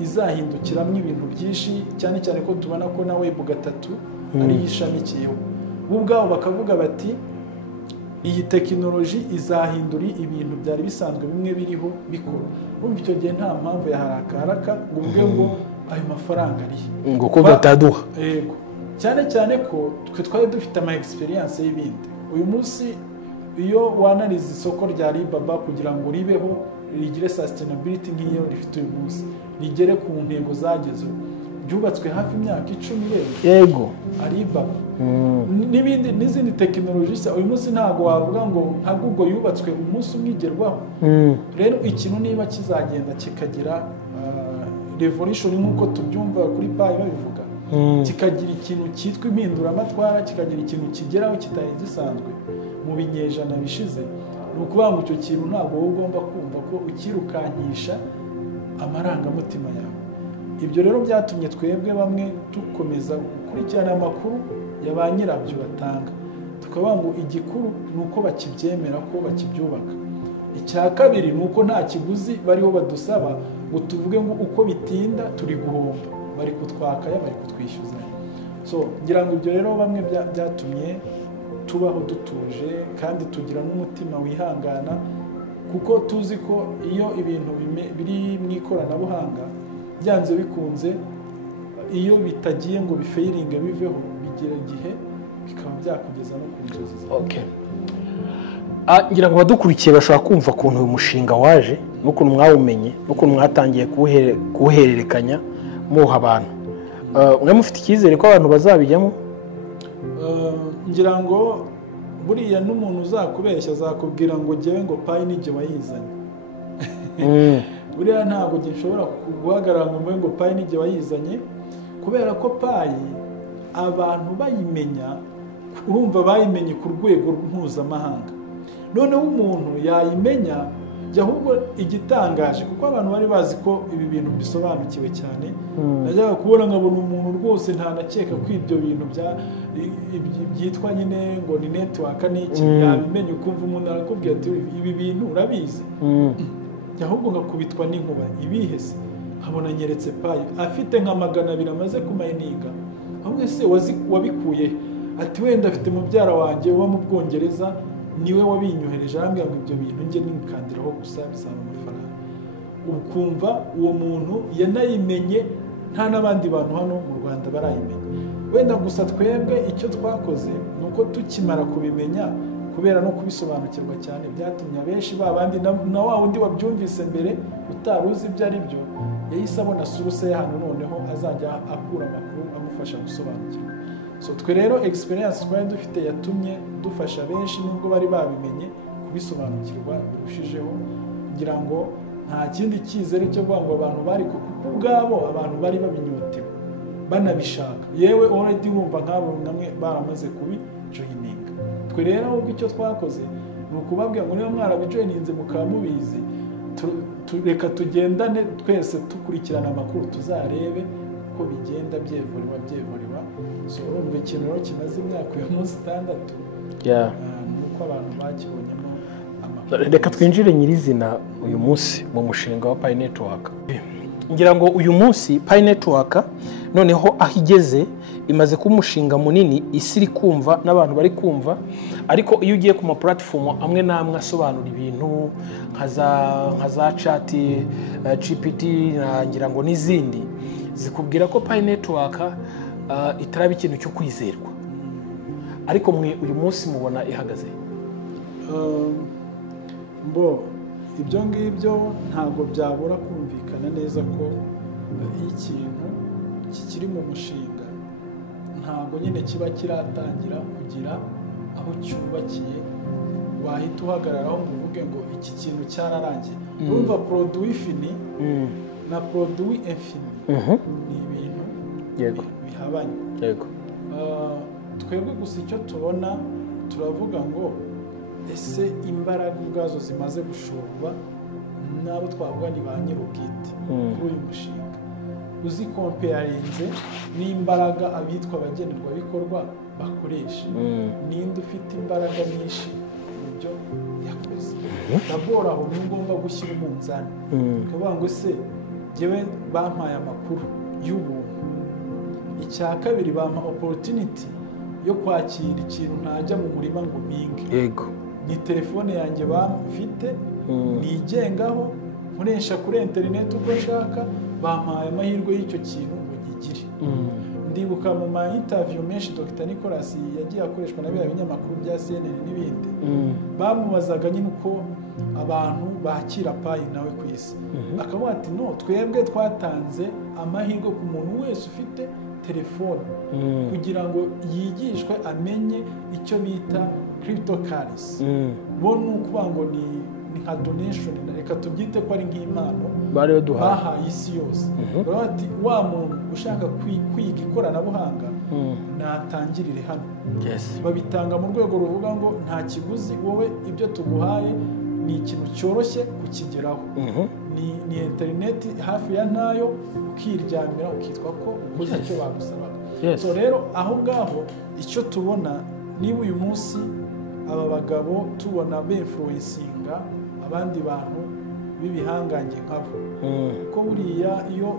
izahindukiramo ibintu byinshi, cyane cyane ko tubona ko na web 3 ari ishamikiyeho, bo ubwabo bakavuga bati iyi tekinoloji izahindura ibintu byari bisanzwe bimwe biriho bikora. Urumva icyo gihe nta mpamvu ya haraka ngo uvuge ngo ayo mafaranga ari ngo ko bataduha. Yego, cyane cyane ko twe twari dufite ama experience y'ibindi. Uyu munsi iyo wanariza isoko rya Alibaba kugira ngo ribeho rigire sustainability nk'iyo rifite uyu munsi, rigere ku ntego zagezeho, byubatswe hafi imyaka 10 rero. Yego, Alibaba n'ibindi n'izindi tekinoloji nshya uyu munsi ntabwo wavuga ngo nka Google yubatswe umunsi umwigerwaho. Rero ikintu niba kizagenda kikagira revolution nk'uko tubyumva kuri payi babivuga, kikagira ikintu cyitwa impinduramatwara, kikagira ikintu kigeraho kitari gisanzwe mu binyejana bishize, ni ukuvuga ngo icyo kintu ntabwo wowe ugomba kumva ko ukirukankisha amarangamutima yawe. Ibyo rero byatumye twebwe bamwe dukomeza gukurikirana amakuru ya ba nyirabyo batanga, tukavuga ngo igikuru ni uko bakibyemera ko bakibyubaka. Icya kabiri ni uko nta kiguzi bariho badusaba ngo tuvuge ngo uko bitinda turi guhomba, bari kutwakaya, bari kutwishyuza. So ngira ngo ibyo rero bamwe byatumye tubaho dutuje kandi tugira n'umutima wihangana, kuko tuzi ko iyo ibintu biri mu ikoranabuhanga byanze bikunze, iyo bitagiye ngo bifeiringe biveho, bigira igihe bikaba byakugeza no ku nzozi zawe. Okay. Ngira ngo badukurikiye bashobora kumva ukuntu uyu mushinga waje n'ukuntu mwawumenye n'ukuntu mwatangiye kuwuhererekanya muha abantu. Mwe mufite icyizere ko abantu bazabijyamo? Ngira ngo buriya n'umuntu uzakubeshya azakubwira ngo jyewe ngo payi nijye wayizanye. Buriya ntabwo gishobora guhagarara ngo payi nijye wayizanye, kubera ko payi abantu bayimenya, urumva bayimenye ku rwego mpuzamahanga. Noneho umuntu yayimenya ahubwo igitangaje, kuko abantu bari bazi ko ibi bintu bisobanukiwe cyane. Najyaga kubona nkabona umuntu rwose ntanakeka ko ibyo bintu byitwa nyine ngo ni network n'iki, yabimenye ukumva umuntu arakubwira ati ibi bintu urabizi. Ahubwo ngakubitwa n'inkuba, ibihese nkabona nyeretse payi afite nka 200 amaze kumayininga. Ahubwo se wabikuye? Ati wenda afite mubyara wanjye uba mu Bwongereza, niwe wabinyohereje, arambwira ngo ibyo bintu njye nikandiraho gusa bisana amafaranga. Ukumva uwo muntu yanayimenye, nta n'abandi bantu hano mu Rwanda barayimenya. Wenda gusa twebwe icyo twakoze ni uko tukimara kubimenya, kubera no kubisobanukirwa cyane, byatumye abenshi babandi na wa wundi wabyumvise mbere utaruzi ibyo ari byo, yahise abona source y'ahantu noneho azajya akura amakuru amufasha gusobanukirwa. So twe rero experience twari dufite yatumye dufasha benshi nubwo bari babimenye kubisobanukirwa birushijeho. Ngira ngo nta kindi cyizere cyo ngo abantu bari kuko ubwabo abantu bari babinyotewe banabishaka, yewe already wumva nk'abo namwe baramaze kubijoininga. Twe rero ubwo icyo twakoze ni ukubabwira ngo niba mwarabijoininze mukamubizi, reka tugendane twese tukurikirana amakuru, tuzarebe uko bigenda byevuriwa. So urumva ikintu rero kimaze imyaka uyu munsi 6 nuko abantu bakibonyemo amakuru. Reka twinjire nyirizina uyu munsi mu mushinga wa Pi Network. Ngira ngo uyu munsi Pi Network noneho aho igeze imaze kuba umushinga munini, isi iri kumva n'abantu bari kumva. Ariko iyo ugiye ku ma platform amwe namwe asobanura ibintu nka za chat GPT ngira ngo n'izindi, zikubwira ko Pi Network itaraba ikintu cyo kwizerwa. Ariko mwe uyu munsi mubona ihagaze? Ibyo ngibyo ntabwo byabura kumvikana neza ko ikintu kikiri mu mushinga ntabwo nyine kiba kiratangira kugira aho cyubakiye wahita uhagararaho ngo uvuge ngo iki kintu cyararangiye. Urumva produit fini na produit infini ni ibintu bihabanye. twebwe gusa icyo tubona turavuga ngo ese imbaraga ubwazo zimaze gushorwa n'abo twavuga ni ba nyir'ubwite kuri uyu mushinga uzi kompeyarinze n'imbaraga abitwa abagenerwabikorwa bakoresha ninde ufite imbaraga nyinshi mu byo yakoze dabora aho ni ngombwa gushyira umunzani ukavuga ngo se njyewe bampaye amakuru y'ubuntu icya kabiri bampa opportunity yo kwakira ikintu ntajya mu murima ngo mpinge yego ni telefone yanjye bamfite nigengaho nkoresha kuri interineti uko nshaka bampaye amahirwe y'icyo kintu ngo ngigire ndibuka mu ma interview menshi Dr Nicolas yagiye akoreshwa na biriya binyamakuru bya CNN n'ibindi bamubazaga nyine uko abantu bakira payi nawe ku isi akavuga ati no twebwe twatanze amahirwe ku muntu wese ufite telefone kugira ngo yigishwe amenye icyo bita cryptocurrency bo ni ukuvuga ngo ni nka donation reka tubyite ko ari nk'impano bahaye isi yose baravuga ati wa muntu ushaka kwiga ikoranabuhanga natangirire hano babitanga mu rwego ruvuga ngo nta kiguzi wowe ibyo tuguhaye ni ikintu cyoroshye kukigeraho ni interineti hafi ya ntayo ukiryamira ukitwa ko ukoze icyo bagusabaga so rero aho ngaho icyo tubona niba uyu munsi aba bagabo tubona b'influencinga abandi bantu b'ibihangange nkabo kuko buriya iyo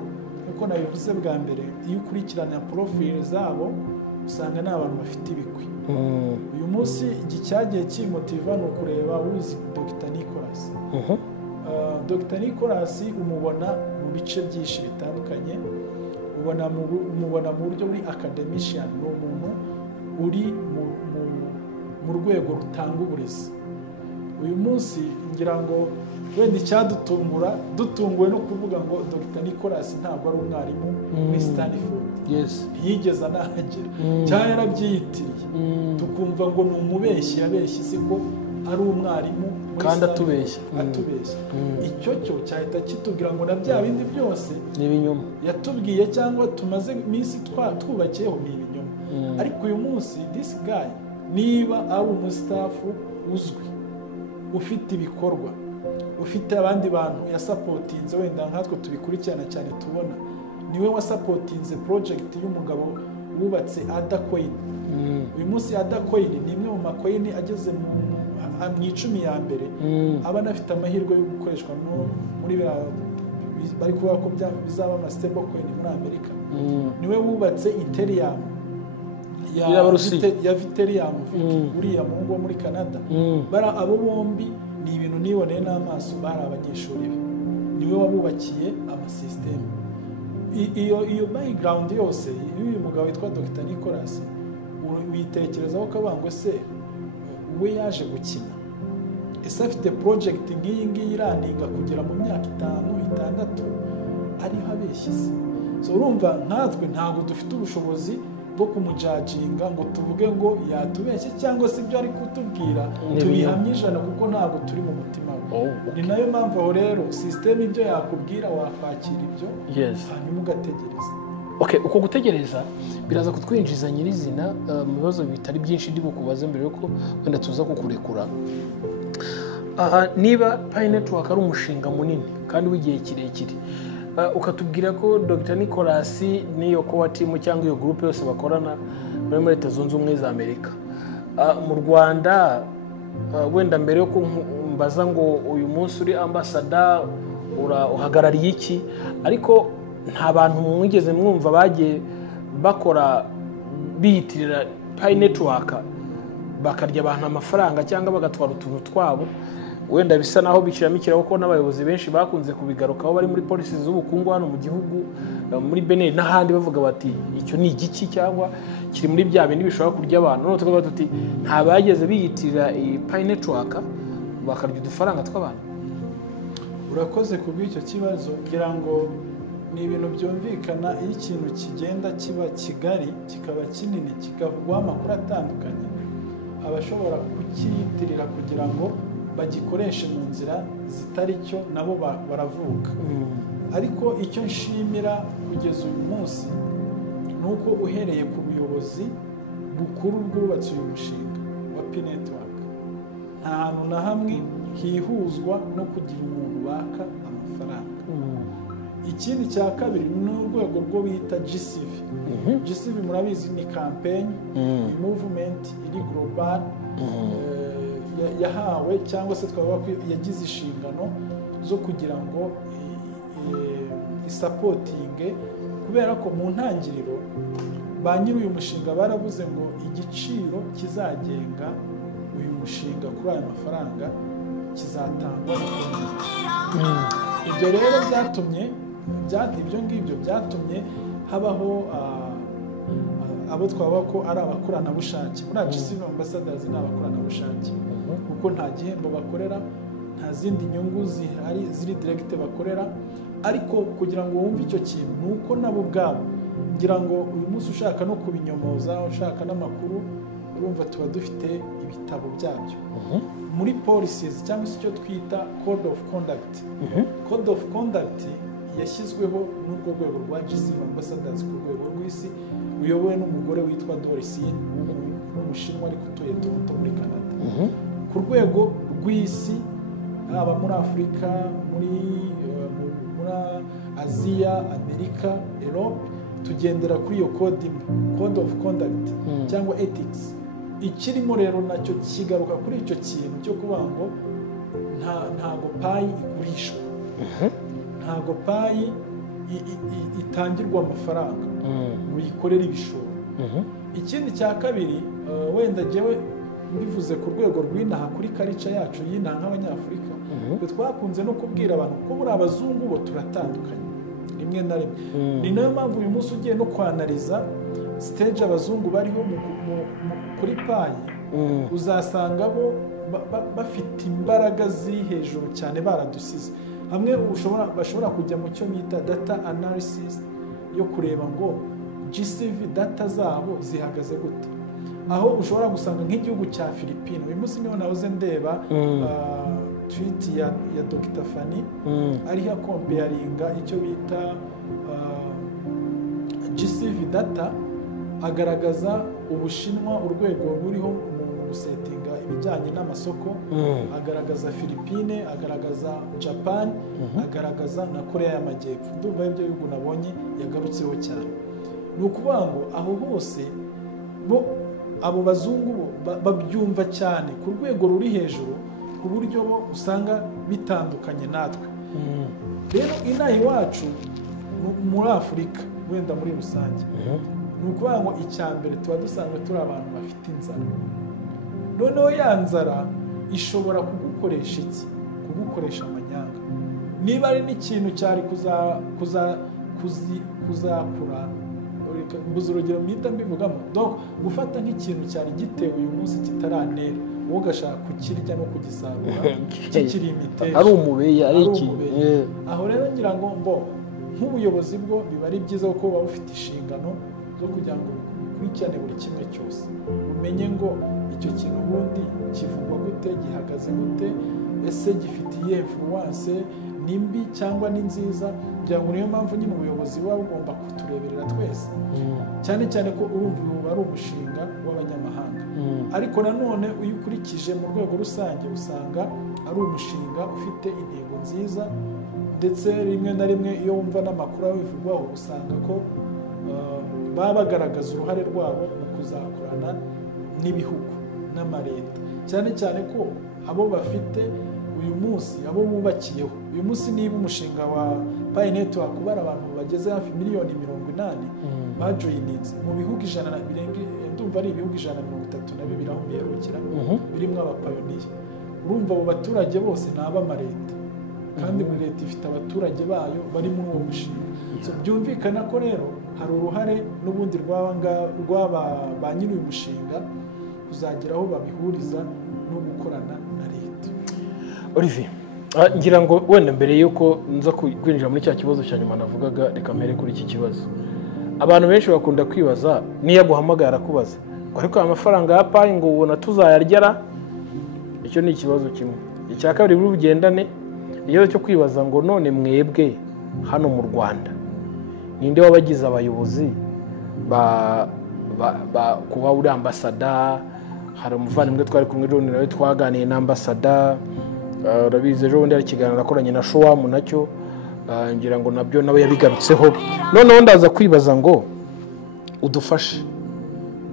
uko nabivuze bwa mbere iyo ukurikirana profile zabo usanga ni abantu bafite ibigwi uyu munsi cyagiye kimotiva ni ukureba uzi Dr Nicolas Dr Nicolas umubona mu bice byinshi bitandukanye umubona mu buryo buri academician ni umuntu uri mu rwego rutanga uburezi uyu munsi ngira ngo wenda icyadutungura dutunguwe no kuvuga ngo Dr Nicolas ntabwo ari umwarimu muri Stanford ntiyigeze anahagera cyangwa yarabyiyitiriye tukumva ngo ni umubeshyi yabeshye isi ko ari umwarimu kandi atubeshya icyo cyo cyahita kitubwira ngo na bya bindi byose ni ibinyoma yatubwiye cyangwa tumaze iminsi twubakiyeho ni ibinyoma ariko uyu munsi this guy niba ari umustafu uzwi ufite ibikorwa ufite abandi bantu yasapotinze wenda nkatwe tubikurikirana cyane tubona niwe wasapotinze project y'umugabo wubatse Adacoin uyu munsi Adacoin ni imwe mu macoin ageze mu 10 ya mbere abana afite amahirwe yo gukoreshwa muri bari kuvuga ko bizaba ama stable coin muri Amerika niwe wubatse Ethereum ya Ethereum uriya mu ngo muri Canada bara abo bombi ni ibintu niboneye n'amaso bari abanyeshuri be niwe wabubakiye ama system iyo background yose y'uyu mugabo witwa Dr Nicolas witekerezaho kabangwe se we yaje gukina ese afite project nk'iyi ngiyi iraninga kugera mu myaka 5-6 ariho abeshye se so urumva nkatwe ntabwo dufite ubushobozi bwo kumujajinga ngo tuvuge ngo yatubeshye cyangwa se ibyo ari kutubwira tubihamye ijana kuko ntabwo turi mu mutima we ni nayo mpamvu aho rero system ibyo yakubwira wakwakira ibyo hanyuma ugategereza uko gutegereza biraza kutwinjiza nyirizina mu bibazo bitari byinshi ndi bukubaze mbere yuko wenda tuza kukurekura niba Pi Network ari umushinga munini kandi w'igihe kirekire ukatubwira ko Dr Nicolas n'iyo core team cyangwa iyo groupe yose bakorana muri Leta Zunze Ubumwe za Amerika mu Rwanda wenda mbere yo kumbaza ngo uyu munsi uri ambassador uhagarariye iki ariko nta bantu mwigeze mwumva bagiye bakora biyitirira Pi Network bakarya abantu amafaranga cyangwa bagatwara utuntu twabo wenda bisa naho bikiramikiraho ko n'abayobozi benshi bakunze kubigarukaho bari muri policy z'ubukungu hano mu gihugu muri Benin n'ahandi bavuga bati icyo ni igiki cyangwa kiri muri bya bindi bishobora kurya abantu none tukavuga tuti nta bageze biyitirira Pi Network bakarya udufaranga tw'abantu urakoze kubw'icyo kibazo kugira ngo ni ibintu byumvikana iyo ikintu kigenda kiba kigari kikaba kinini kikavugwaho amakuru atandukanye abashobora kukiyitirira kugira ngo bagikoreshe mu nzira zitari cyo nabo baravuka ariko icyo nshimira kugeza uyu munsi nuko uhereye ku buyobozi bukuru bwubatse uyu mushinga wa P Network nta hantu na hamwe hihuzwa no kugira umuntu baka amafaranga. Ikindi cya kabiri ni urwego rwo bita GCV. GCV murabizi ni campaign movement iri global yahawe cyangwa se twavuga ko yagize inshingano zo kugira ngo isapotinge, kubera ko mu ntangiriro ba nyiri uyu mushinga baravuze ngo igiciro kizagenga uyu mushinga kuri aya mafaranga kizatangwa ibyo rero byatumye ibyo ngibyo byatumye habaho abo twavuga ko ari abakoranabushake. Muri GCV ambassadors ni abakoranabushake kuko nta gihembo bakorera, nta zindi nyungu zihari ziri direct bakorera, ariko kugira ngo wumve icyo kintu nuko nabo ubwabo ngira ngo uyu munsi ushaka no kubinyomoza, ushaka n'amakuru, urumva tuba dufite ibitabo byabyo muri policies cyangwa se icyo twita code of conduct. Code of conduct yashyizweho n'urwo rwego rwa GCV ambassadors ku rwego rw'isi uyobowe n'umugore witwa Doricine w'umushinwa ariko utuye Toronto muri Canada. Ku rwego rw'isi haba muri Afurika, muri Aziya, Amerika, Europe, tugendera kuri iyo code of conduct cyangwa ethics. Ikirimo rero nacyo kigaruka kuri icyo kintu cyo kuvuga ngo ntago payi igurishwa, ntago payi itangirwa amafaranga uyikorera ibishoro. Ikindi cya kabiri wenda jewe mbivuze ku rwego rw'inaha kuri karica yacu y'inaha nk'abanyafurika, twakunze no kubwira abantu ko muri abazungu bo turatandukanye rimwe na rimwe. Ni nayo mpamvu uyu munsi ugiye no kwanariza stage abazungu bariho kuri payi uzasanga bo bafite imbaraga ziri hejuru cyane baradusize. Hamwe bashobora kujya mu cyo bita data analysis yo kureba ngo GCV data zabo zihagaze gute, aho ushobora gusanga nk'igihugu cya Philippines. Uyu munsi niho nahoze ndeba tweet ya Dr. Fanny ariho akompeyaringa icyo bita GCV data, agaragaza Ubushinwa urwego ruriho mu gusetinga ibijyanye n'amasoko, agaragaza Philippines, agaragaza Japan, agaragaza na Korea y'Amajyepfo. Ndumva ibyo bihugu nabonye yagarutseho cyane. Ni ukuvuga ngo aho hose bo abo bazungu babyumva cyane ku rwego ruri hejuru, ku buryo bo usanga bitandukanye natwe. Rero inaha iwacu muri Afurika wenda muri rusange ni ukuvuga ngo icya mbere tuba dusanga turi abantu bafite inzara. Noneho ya nzara ishobora kugukoresha iki? Kugukoresha amanyanga. Niba ari n'ikintu cyari kuzakura, mbuze urugero mpita mbivugamo, donc gufata nk'ikintu cyari gitewe uyu munsi kitaranera, wowe ugashaka kukirya no kugisarura kikiri imiteja, ari umubeya, ari iki. Aho rero ngira ngo nk'ubuyobozi bwo biba ari byiza kuko buba bufite inshingano zo kugira ngo ukurikirane buri kimwe cyose, umenye ngo icyo kintu ubundi kivugwa gute, gihagaze gute, ese gifitiye influence ni mbi cyangwa ni nziza. Kugira ngo niyo mpamvu nyine ubuyobozi buba bugomba kutureberera twese, cyane cyane ko urumva ubu ari umushinga w'abanyamahanga, ariko nanone iyo ukurikije mu rwego rusange usanga ari umushinga ufite intego nziza, ndetse rimwe na rimwe iyo wumva n'amakuru abivugwaho usanga ko baba bagaragaza uruhare rwabo mu kuzakorana n'ibihugu n'amaleta, cyane cyane ko abo bafite uyu munsi, abo bubakiyeho uyu munsi, niba umushinga wa Pi Network ubara abantu bageze hafi miliyoni 80 bajoyininze mu bihugu 100 birenga, ndumva ari ibihugu 132 aho biherukira birimo abapayoniye. Urumva abo baturage bose ni ab'amaleta, kandi muri leta ifite abaturage bayo bari muri uwo mushinga. Byumvikana ko rero hari uruhare n'ubundi rw'aba ba nyiri uyu mushinga kuzagira aho babihuriza no gukorana na leta. Olivier, ngira ngo wenda mbere yuko nza kwinjira muri cya kibazo cya nyuma navugaga, reka mpere kuri iki kibazo. Abantu benshi bakunda kwibaza, niyo guhamagara kubaza ngo ariko amafaranga ya payi ngo ubona tuzayaryara. Icyo ni ikibazo kimwe. Icya kabiri buri bugendane iyo cyo kwibaza ngo none mwebwe hano mu Rwanda ninde wabagize abayobozi kuba uri ambasada. Hari umuvandimwe twari kumwe ejo nawe twaganiye na ambasada, urabizi ejo bundi hari ikiganiro nakoranye na Showamu nacyo, ngira ngo nabyo nawe yabigarutseho. Noneho ndaza kwibaza ngo udufashe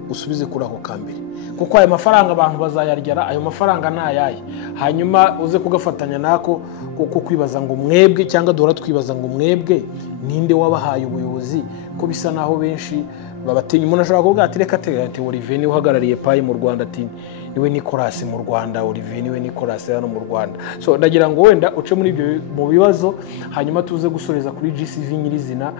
usubize kuri ako kambere, kuko ayo mafaranga abantu bazayaryara, ayo mafaranga ntayaye, hanyuma uze kugafatanya nako kuko kwibaza ngo mwebwe, cyangwa duhora twibaza ngo mwebwe ninde wabahaye ubuyobozi, ko bisa naho benshi babatinya. Umuntu ashobora kuvuga ati reka ati Olivier niwe uhagarariye payi mu Rwanda, ati niwe Nicolas mu Rwanda, Olivier niwe Nicolas hano mu Rwanda. So ndagira ngo wenda uce muri ibyo mu bibazo, hanyuma tuze gusoreza kuri GCV nyirizina.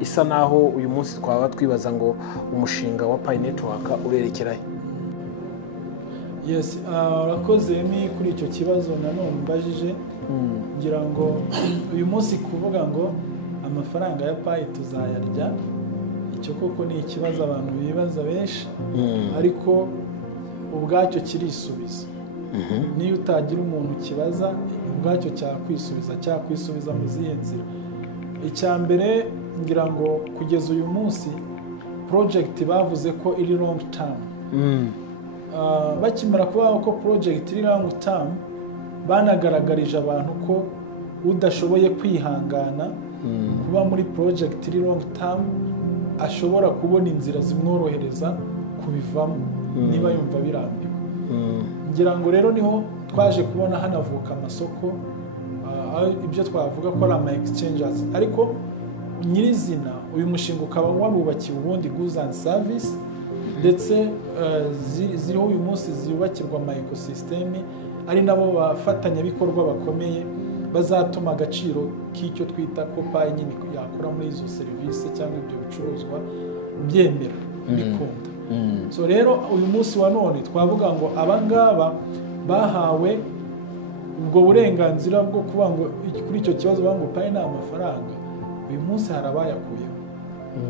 Isa naho uyu munsi twaba twibaza ngo umushinga wa Pi Network urerekerahe. Yes, urakoze ni kuri icyo kibazo nanone mbajije. Ngira ngo uyu munsi kuvuga ngo amafaranga ya Pi tuzayarya, icyo koko ni ikibazo abantu bibaza benshi, ariko ubwacyo kirisubiza. Niyo utagira umuntu kibaza, ubwacyo cyakwisubiza mu zihe nzira. Icya mbere ngira ngo kugeza uyu munsi project bavuze ko iri long term. Bakimara kuvuga ko project iri long term, banagaragarije abantu ko udashoboye kwihangana kuba muri project iri long term ashobora kubona inzira zimworohereza kubivamo niba yumva birambiwe. Ngira ngo rero niho twaje kubona hanavuka amasoko, ibyo twavuga ko ari ama exchanges, ariko nyirizina uyu mushinga ukaba warubakiwe ubundi goods and service, ndetse ziriho uyu munsi zubakirwa ama ecosystem, ari nabo bafatanyabikorwa bakomeye bazatuma agaciro k'icyo twita ko Pi nyine yakora muri izo serivisi cyangwa ibyo bicuruzwa byemera bikunda. So rero uyu munsi wa none twavuga ngo abangaba bahawe ubwo burenganzira bwo kuvuga ngo kuri icyo kibazo bango Pi nta mafaranga, uyu munsi hari abayakuyemo.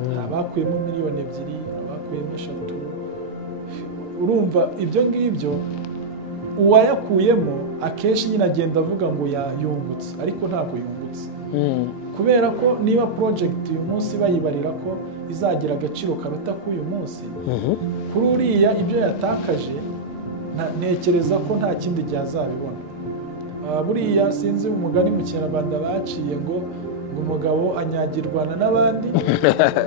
Hari abakuyemo miliyoni 2, abakuyemo 3. Urumva ibyo ngibyo uwayakuyemo akenshi nyine agenda avuga ngo yungutse, ariko ntabwo yungutse. Kubera ko niba project uyu munsi bayibarira ko izagira agaciro karuta k'uyu munsi, kuri uriya ibyo yatakaje ntekereza ko nta kindi gihe azabibona. Buriya sinzi umugani mu Kinyarwanda baciye ngo umugabo anyagirwana n'abandi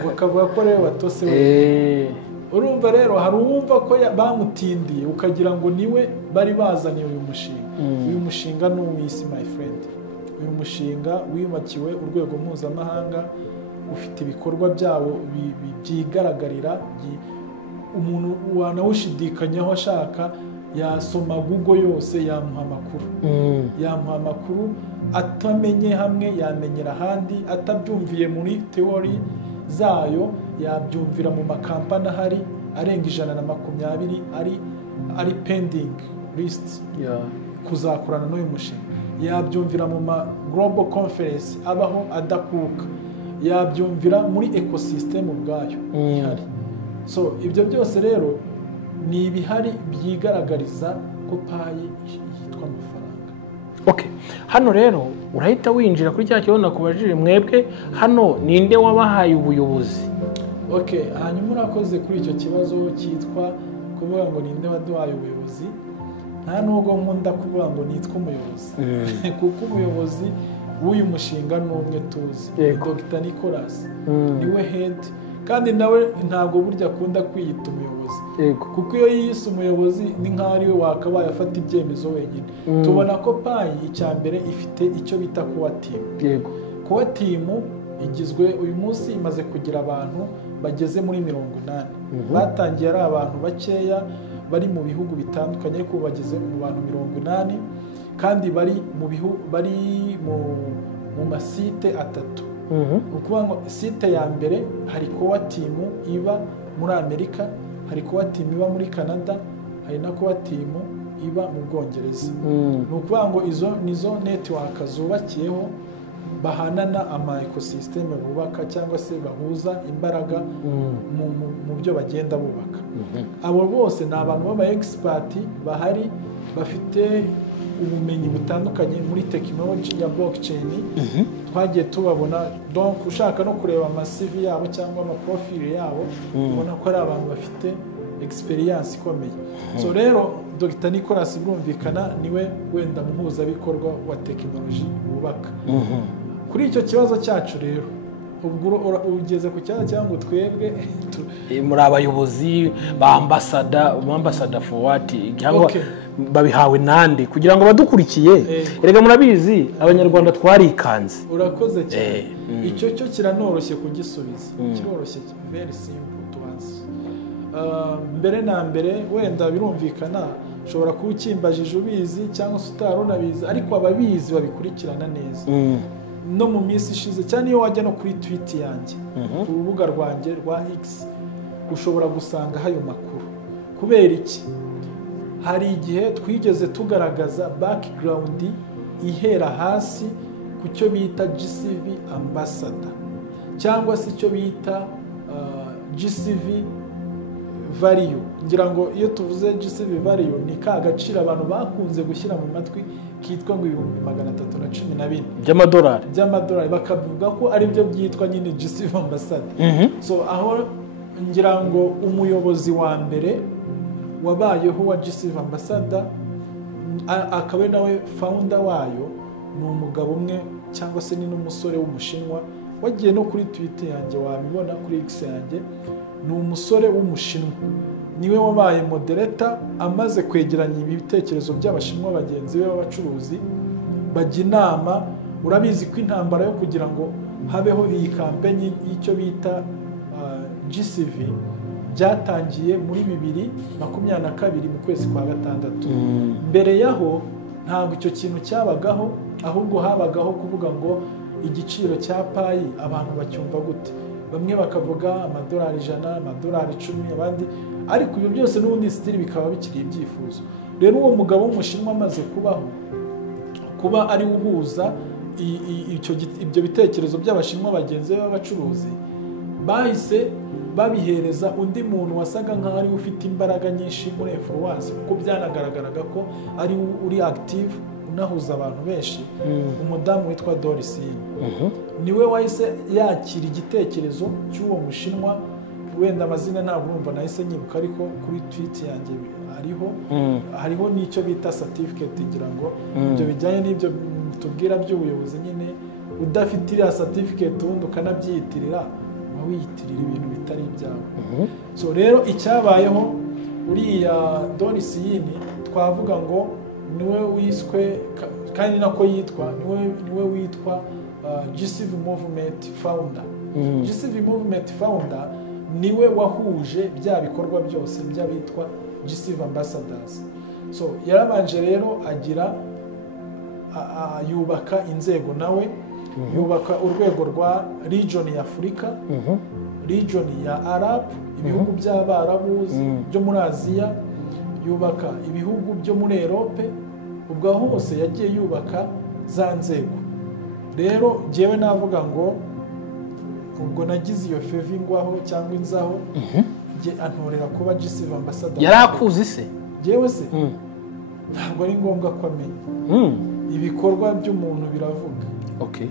bakavuga ko rero watose we. Urumva rero hari uwumva ko bamutindiye ukagira ngo niwe bari bazaniye uyu mushinga. Uyu mushinga ni uw'isi my friend. Uyu mushinga wiyubakiwe urwego mpuzamahanga, ufite ibikorwa byawo byigaragarira, umuntu wanawushidikanyaho ashaka yasoma Google yose yamuha amakuru. Yamuha amakuru atamenye hamwe yamenyera ahandi, atabyumviye muri theory zayo yabyumvira mu makampani ahari arenga 120 ari pending list kuzakorana n'uyu mushinga. Yabyumvira mu ma global conference abaho adakuka, yabyumvira muri ecosystem ubwayo ihari. So ibyo byose rero ni ibihari byigaragariza ko Pi yitwa amafaranga. Okay, hano rero urahita winjira kuri cya kibazo nakubajije, mwebwe hano ninde wabahaye ubuyobozi? Okay, hanyuma urakoze kuri icyo kibazo cyitwa kuvuga ngo ninde waduhaye ubuyobozi. Nta nubwo nkunda kuvuga ngo nitwa umuyobozi, kuko umuyobozi w'uyu mushinga ni umwe tuzi, Dr. Nicolas niwe head, kandi nawe ntabwo burya akunda kwiyita umuyobozi, kuko iyo yiyise umuyobozi ni nk'aho ari we wakabaye afata ibyemezo wenyine. Tubona ko Pi icya mbere ifite icyo bita core team. Core team igizwe uyu munsi imaze kugira abantu bageze muri 80. Batangiye ari abantu bakeya bari mu bihugu bitandukanye, ariko bageze mu bantu 80, kandi bari mu bihugu bari mu masite 3. Ukuvuga ngo site ya mbere hari core team iba muri Amerika, hari core team iba muri Canada, hari na core team iba mu Bwongereza. Ni ukuvuga ngo izo nizo network zubakiyeho bahanana ama ecosystem bubaka cyangwa se bahuza imbaraga mu byo bagenda bubaka. Abo bose ni abantu baba expert bahari, bafite ubumenyi butandukanye muri technology ya blockchain twagiye tubabona donc ushaka no kureba amasivi yabo cyangwa amaprofile yabo ubona ko ari abantu bafite experience ikomeye so rero Dr Nicolas birumvikana niwe wenda muhuzabikorwa wa technology bubaka kuri icyo kibazo cyacu rero ubwo ugeze ku cyanya cyangwa twebwe muri abayobozi ba ambassador for what cyangwa babihawe nande kugira ngo badukurikiye erega murabizi abanyarwanda twarikanze urakoze cyane icyo cyo kiranoroshye kugisubiza kiroroshye very simple to answer mbere na mbere wenda birumvikana ushobora kuba ukimbajije ubizi cyangwa se utarunabizi ariko ababizi babikurikirana neza no mu minsi ishize cyane iyo wajya no kuri tweet yanjye ku rubuga rwanjye rwa X ushobora gusanga hayo makuru kubera iki hari igihe twigeze tugaragaza background ihera hasi ku cyo bita GCV ambassador cyangwa se icyo bita GCV value ngira ngo iyo tuvuze GCV value ni ka gaciro abantu bakunze gushyira mu matwi kitwa ngo 312 by'amadolari bakavuga ko ari byo byitwa nyine GCV ambassador so aho ngira ngo umuyobozi wa mbere wabayeho wa GCV ambassador akaba nawe founder wayo ni umugabo umwe cyangwa se ni n'umusore w'umushinwa wagiye no kuri Twitter yanjye wabibona kuri X yanjye ni umusore w'umushinwa niwe wabaye moderator amaze kwegeranya ibitekerezo by'abashinwa bagenzi be b'abacuruzi bajya inama urabizi ko intambara yo kugira ngo habeho iyi campaign y'icyo bita GCV byatangiye muri 2022 mu kwezi kwa gatandatu mbere yaho ntabwo icyo kintu cyabagaho ahubwo habagaho kuvuga ngo igiciro cya payi abantu bacyumva gute bamwe bakavuga amadolari 100 amadolari 10 abandi ariko ibyo byose n'ubundi stili bikaba bikiri ibyifuzo rero uwo mugabo w'umushinwa amaze kuba ari uhuza ibyo bitekerezo by'abashinwa bagenzi b'abacuruzi bahise babihereza undi muntu wasaga nkaho ari ufite imbaraga nyinshi muri influence kuko byanagaragaraga ko ari uri active unahuza abantu benshi umudamu witwa Doris niwe wahise yakira igitekerezo cy'uwo mushinwa wenda amazina ntabwo urumva nahise nyibuka ariko kuri tweet yanjye hariho n'icyo bita certificate ngira ngo ibyo bijyanye n'ibyo tubwira by'ubuyobozi nyine udafite iriya certificate ubundi ukanabyiyitirira wiyitirira ibintu bitari ibyawe so rero icyabayeho uriya Doris twavuga ngo niwe wiswe kandi nako yitwa niwe witwa GCV movement founder GCV movement founder niwe wahuje bya bikorwa byose by'abitwa GCV ambassadors so yarabanje rero agira yubaka inzego nawe yubaka urwego rwa region ya Afrika region ya Arab ibihugu by'Abarabu byo muri Aziya yubaka ibihugu byo muri Europe ubwo hose yagiye yubaka za nzego rero jewe navuga ngo ubwo nagize iyo fevingwaho cyangwa inzaho antorera kuba GCV ambassador yarakuzi se jewe se ntabwo ari ngombwa ko amenya ibikorwa by'umuntu biravuga okay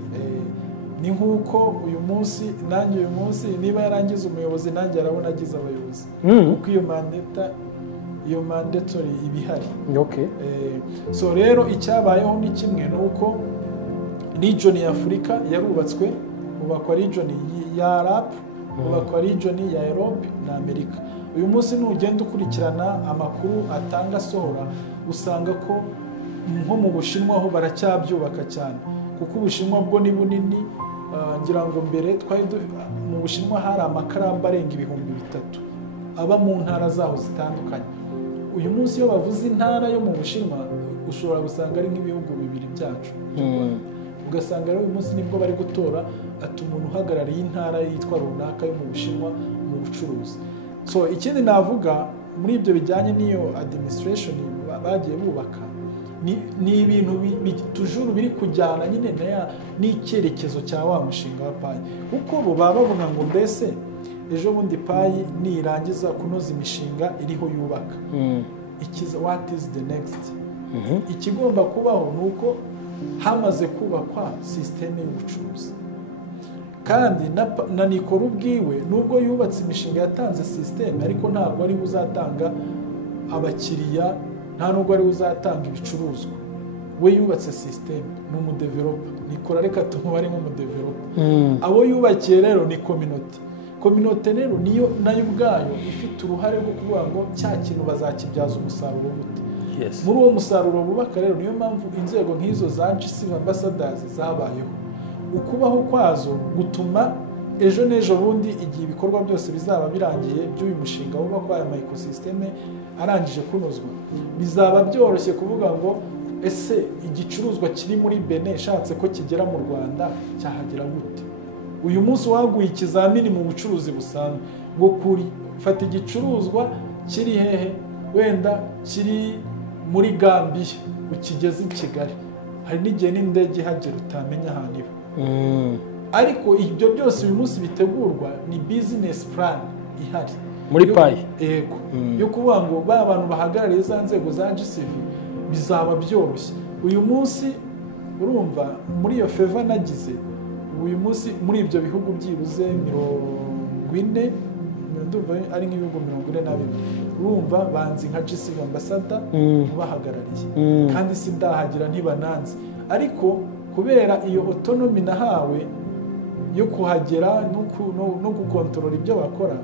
ni nkuko uyu munsi nanjye uyu munsi niba yarangiza umuyobozi nanjye arabona agize abayobozi kuko iyo mandatory ibihari okay so rero icyabayeho ni kimwe nuko region ya Afrika yarubatswe ubakwa region ya Arab ubakwa region ya Europe na Amerika uyu munsi n'ugenda ukurikirana amakuru atanga sohora usanga ko nko mu Bushinwa ho baracyabyubaka cyane kuko Ubushinwa bwo ni bunini ngira ngo mbere twari mu Bushinwa hari amakaramba arenga 3000 aba mu ntara zaho zitandukanye uyu munsi iyo bavuze intara yo mu Bushinwa ushobora gusanga ari nk'ibihugu bibiri byacu ugasanga rero uyu munsi nibwo bari gutora ati umuntu uhagarariye intara yitwa runaka yo mu Bushinwa mu bucuruzi so ikindi navuga muri ibyo bijyanye n'iyo administration bagiye bubaka ni ibintu tujuru biri kujyana nyine n'icyerekezo cya wa mushinga wa payi kuko bo baba bavuga ngo mbese ejo bundi payi nirangiza kunoza imishinga iriho yubaka what is the next ikigomba kubaho ni uko hamaze kubakwa sisiteme y'ubucuruzi, kandi na Nikora ubwiwe nubwo yubatse imishinga yatanze sisiteme, ariko ntabwo ari uzatanga abakiriya, nta nubwo ari uzatanga ibicuruzwa. We yubatse sisiteme, ni umudevelopa. Nikora reka tumubare nk'umudevelopa. Abo yubakiye rero ni kominote rero niyo nayo ubwayo ifite uruhare rwo kuvuga ngo cya kintu bazakibyaza umusaruro gute. Muri uwo musaruro bubaka rero niyo mpamvu inzego nk'izo za GCV ambassadors zabayeho. Ukubaho kwazo gutuma ejo n'ejo bundi igihe ibikorwa byose bizaba birangiye by'uyu mushinga wubakwa aya ecosysteme arangije kunozwa, bizaba byoroshye kuvuga ngo ese igicuruzwa kiri muri Benin shatse ko kigera mu Rwanda cyahagera gute. Uyu munsi waguye ikizamini mu bucuruzi busanzwe ngo kuri fata igicuruzwa kiri hehe, wenda kiri muri Gambia ukigeze i Kigali, hari n'igihe n'indege ihagera utamenya ahantu iba. Ariko ibyo byose uyu munsi bitegurwa ni business plan ihari muri payi yego yo kuvuga ngo ba bantu bahagarariye za nzego za GCV bizaba byoroshye. Uyu munsi urumva muri iyo feva nagize uyu munsi muri ibyo bihugu byibuze 40 ndumva ari nk'ibihugu 42 urumva banzi nka GCV ambassador bahagarariye, kandi sindahagira ntibananze, ariko kubera iyo autonomy nahawe yo kuhagera no gukontorora ibyo bakora,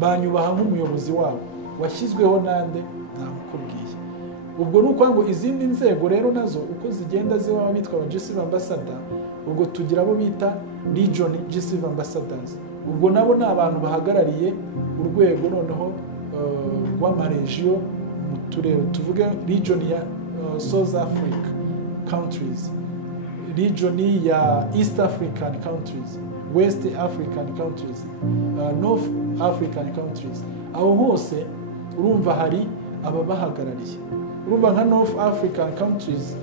banyubaha nk'umuyobozi wabo washyizweho nande namukubwiye. Ubwo nuko ngo izindi nzego rero nazo uko zigenda ziba bitwa GCV ambassador, ubwo tugira abo bita region GCV ambassadors. Ubwo nabo ni abantu bahagarariye urwego noneho rw'amaregio mu turere, tuvuge region ya South Africa countries, region ya East African countries, West African countries, North African countries. Aho hose urumva hari ababahagarariye. Urumva nka North African countries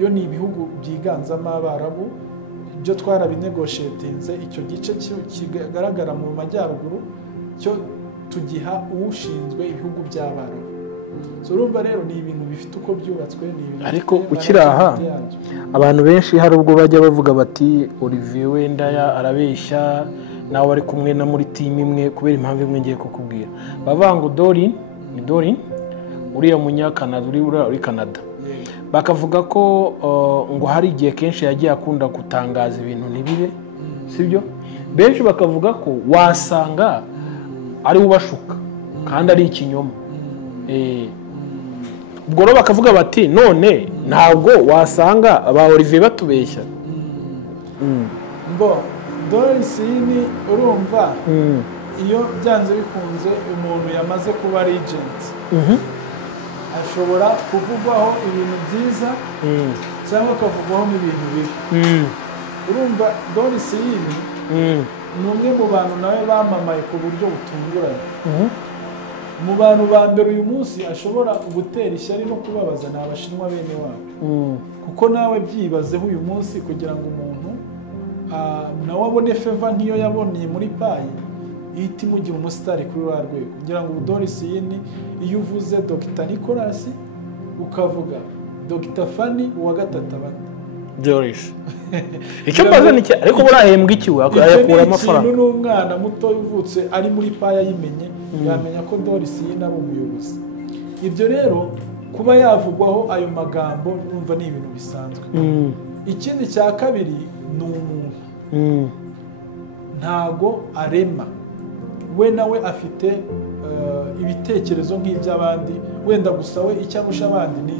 yo ni ibihugu byiganzamo Abarabu, ibyo twarabinegotiatinze, icyo gice kigaragara mu majyaruguru cyo tugiha ushinzwe ibihugu by'Abarabu. So urumva rero ni ibintu bifite uko byubatswe, ni ibintu ariko ukiraha abantu benshi hari ubwo bajya bavuga bati Olivier wenda arabeshya nawe ari kumwe na muri team imwe kubera impamvu imwe ngiye kukubwira. Bavuga ngo Dorin uriya munyakanada uri Canada, bakavuga ko ngo hari igihe kenshi yagiye akunda gutangaza ibintu ntibibe, sibyo? Benshi bakavuga ko wasanga ari ubashuka kandi ari ikinyoma. Ubwo rero bakavuga bati none ntabwo wasanga aba Olivier batubeshya. Doris ni urumva iyo byanze bikunze umuntu yamaze kuba agent ashobora kuvugwaho ibintu byiza cyangwa akavugwaho n'ibintu bibi. Urumva Doris ni umwe mu bantu nawe bamamaye ku buryo butunguranye. Mu bantu ba mbere uyu munsi ashobora gutera ishyari no kubabaza ni Abashinwa bene wabo, kuko nawe byibazeho uyu munsi kugira ngo umuntu nawe abone feva nk'iyo yaboneye muri payi ihita imugira umusitari kuri rwa rwego. Kugira ngo Doris yini iyo uvuze Dr. Nicolas ukavuga Dr. Fanny uwa gatatu abandi Doris icyo mbaza ni ariko burahembwa ikiwe ayakura amafaranga. Ikintu n'umwana muto uvutse ari muri paya yimenye yamenya ko Doris yini ari umuyobozi. Ibyo rero kuba yavugwaho ayo magambo numva ni ibintu bisanzwe. Ikindi cya kabiri ni umuntu ntago arema, we nawe afite ibitekerezo nk'iby'abandi, wenda gusa we icyo arusha abandi ni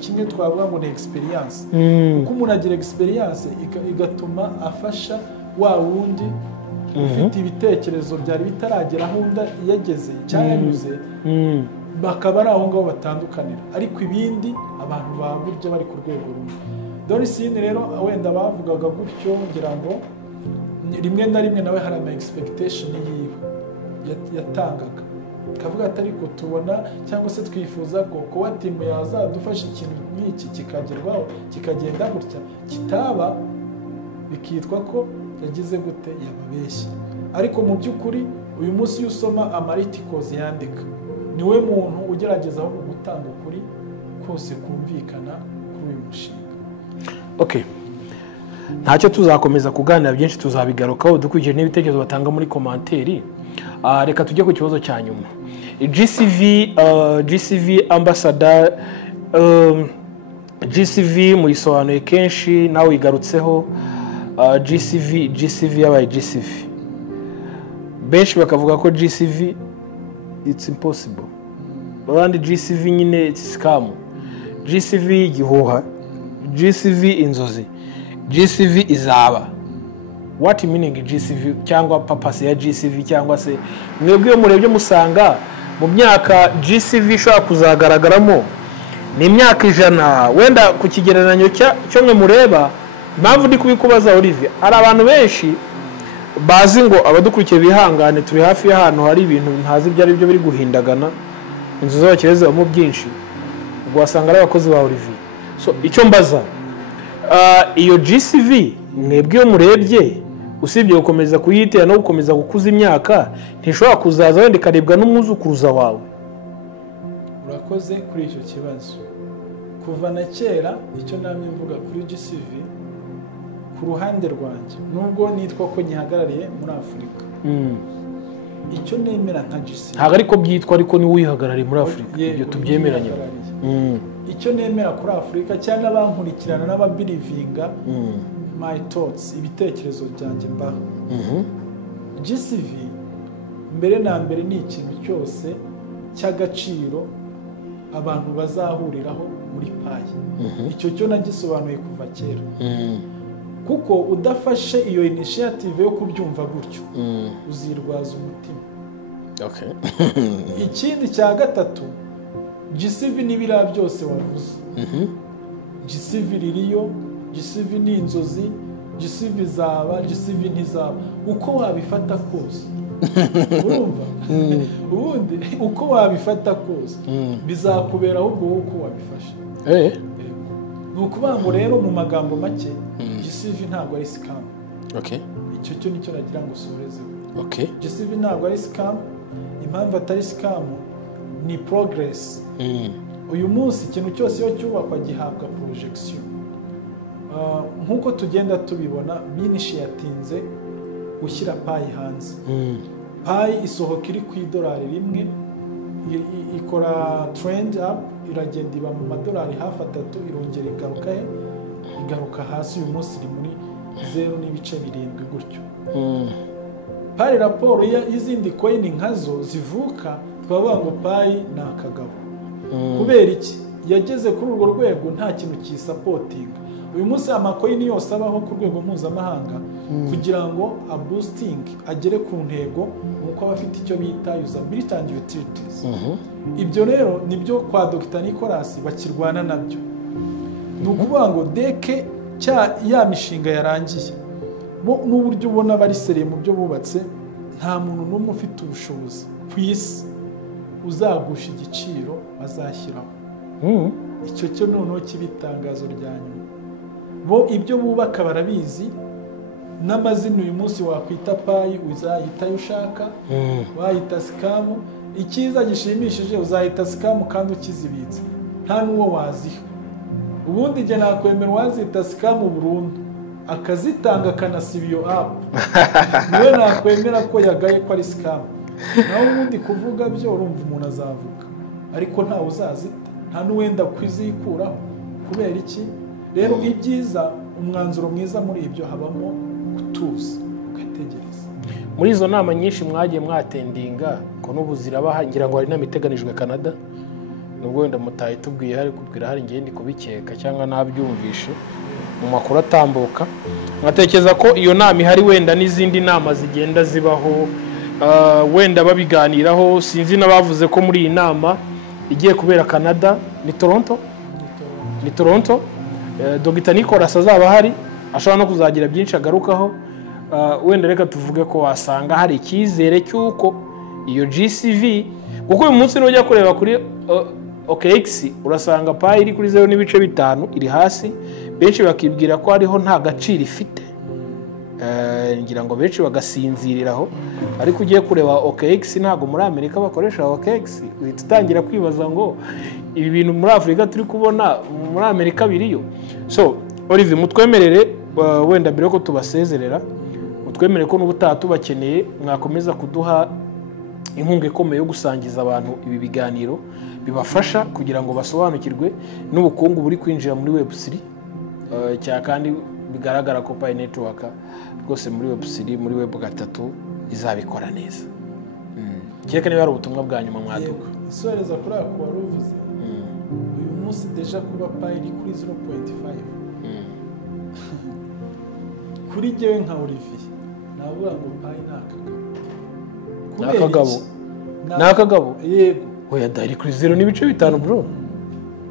kimwe twavuga ngo ni experience. Kuko umuntu agira experience igatuma afasha wa wundi ufite ibitekerezo byari bitaragera aho undi yageze cyangwa yanyuze, bakaba ari aho ngaho batandukanira. Ariko ibindi abantu baburya bari ku rwego rumwe. Doris rero wenda bavugaga gutyo ngira ngo rimwe na rimwe nawe hari ama expectation yiwe yatangaga, kavuga ati ariko tubona cyangwa se twifuza ko kuba timu yazadufasha ikintu nk'iki kikagerwaho kikagenda gutya, kitaba bikitwa ko yagize gute yababeshye. Ariko mu by'ukuri uyu munsi iyo usoma articles yandika niwe muntu ugerageza aho gutanga ukuri kose kumvikana kuri uyu mushinga. Okay, ntacyo tuzakomeza kuganira byinshi, tuzabigarukaho dukurikije n'ibitekerezo batanga muri komanteri. Reka tujye ku kibazo cya nyuma. GCV ambassador, GCV muyisobanuye kenshi nawe wigarutseho. GCV yabaye GCV, benshi bakavuga ko GCV it's impossible, abandi GCV nyine it's scam, GCV igihuha, GCV inzozi, GCV izaba. What meaning GCV cyangwa purpose ya GCV, cyangwa se mwebwe iyo murebye musanga mu myaka GCV ishobora kuzagaragaramo ni imyaka 100, wenda ku kigereranyo cyo mwe mureba. Impamvu ndi kubikubaza Olivier, hari abantu benshi bazi ngo abadukurikiye bihangane, turi hafi y'ahantu hari ibintu ntazi ibyo ari byo biri guhindagana, inzu z'abakire zibamo byinshi, ubwo wasanga ari abakozi ba Olivier. So icyo mbaza, iyo GCV mwebwe iyo murebye, usibye gukomeza kuyitera no gukomeza gukuza imyaka, ntishobora kuzaza wenda ikaribwa n'umwuzukuruza wawe? Urakoze kuri icyo kibazo. Kuva na kera icyo namye mvuga kuri GCV ku ruhande rwanjye, nubwo nitwa ko nyihagarariye muri Afurika, icyo nemera nka GCV ntabwo ariko byitwa, ariko ni wihagarariye muri Afurika, ibyo tubyemeranye. Icyo nemera kuri Afurika cyangwa abankurikirana n'ababirivinga my thoughts, ibitekerezo byanjye mbaho, GCV mbere na mbere ni ikintu cyose cy'agaciro abantu bazahuriraho muri payi. Icyo cyo nagisobanuye kuva kera, kuko udafashe iyo initiative yo kubyumva gutyo uzirwaza umutima. Ikindi cya gatatu, GCV n'ibira byose wavuze, GCV ririyo, GCV ni inzozi, GCV zaba, GCV ntizaba, uko wabifata kose urumva ubundi uko wabifata kose bizakubera ahubwo uko wabifashe. Ni ukuvuga ngo rero mu magambo make GCV ntabwo ari scam. Icyo cyo nicyo nagira ngo usorezeho. GCV ntabwo ari scam. Impamvu atari scam ni progress. Uyu munsi ikintu cyose iyo cyubakwa gihabwa projection. Nkuko tugenda tubibona, binishi yatinze gushyira payi hanze. Payi isohoka iri ku $1 rimwe, ikora trend up, iragenda iba mu $3 hafi 3, irongera igaruka hasi. Uyu munsi iri muri 0.7 gutyo. Payi raporo y'izindi coin nkazo zivuka, twavuga ngo payi ni akagabo. Kubera iki? Yageze kuri urwo rwego nta kintu kisapotinga. Uyu munsi amakoini yose abaho ku rwego mpuzamahanga kugira ngo boosting agere ku ntego, nuko abafite icyo bita usability and utilities. Ibyo rero nibyo kwa Dr. Nicolas bakirwana nabyo. Nukuvuga ngo deke ya mishinga yarangiye, bo n'uburyo ubona bari seriye mu byo bubatse, nta muntu n'umwe ufite ubushobozi ku isi uzagusha igiciro bazashyiraho. Icyo cyo noneho kibitangazo rya nyuma. Bo ibyo bubaka barabizi, n'amazina uyu munsi wakwita payi uzahita ushaka, wahita scam. Ikiza gishimishije uzahita scam kandi ukizibitse, nta n'uwo waziha. Ubundi je nakwemera wazita scam burundu akazitanga akanasiba iyo app, niwe nakwemera ko yagaye ko ari scam. Naho ubundi kuvuga byo urumva umuntu azavuga, ariko nta uzazita, nta n'uwenda kwizikuraho. Kubera iki? Rero ibyiza, umwanzuro mwiza muri ibyo habamo gutuza ugategereza. Muri izo nama nyinshi mwagiye mwatendinga ko n'ubuzira bahangira ngo hari namiteganijwe Canada, nubwo wenda mutaye tubwiye hari kubwira hari ngende kubikeka cyangwa nabyumvishe mu makuru atambuka, mwatekereza ko iyo nama ihari wenda n'izindi nama zigenda zibaho, wenda babiganiraho. Sinzi nabavuze ko muri iyi nama igiye kubera Canada ni Toronto. Dr. Nicolas azaba hari, ashobora no kuzagira byinshi agarukaho. Wenda reka tuvuge ko wasanga hari icyizere cy'uko iyo GCV, kuko uyu munsi nujya kureba kuri OKX urasanga payi iri kuri 0.5 iri hasi, benshi bakibwira ko hariho nta gaciro ifite. ngira ngo benshi bagasinziriraho ariko ugiye kureba OKX ntabwo muri Amerika bakoresha OKX uhita utangira kwibaza ngo ibi bintu muri Afurika turi kubona muri Amerika biriyo. So Olivier, mutwemerere wenda mbere ko tubasezerera, mutwemerere ko n'ubutaha tubakeneye mwakomeza kuduha inkunga ikomeye yo gusangiza abantu ibi biganiro bibafasha kugira ngo basobanukirwe n'ubukungu buri kwinjira muri Web3 cya kandi bigaragara ko Pi Network rwose muri Web3 muri Web3 izabikora neza. Cyeka niba ari ubutumwa bwa nyuma mwaduka isoreza kuri ako waruvuze uyu munsi deja kuba Pi iri kuri 0.5 kuri jewe nka Olivier navuga ngo Pi nakagabo yego oya dari kuri 0.5 bro,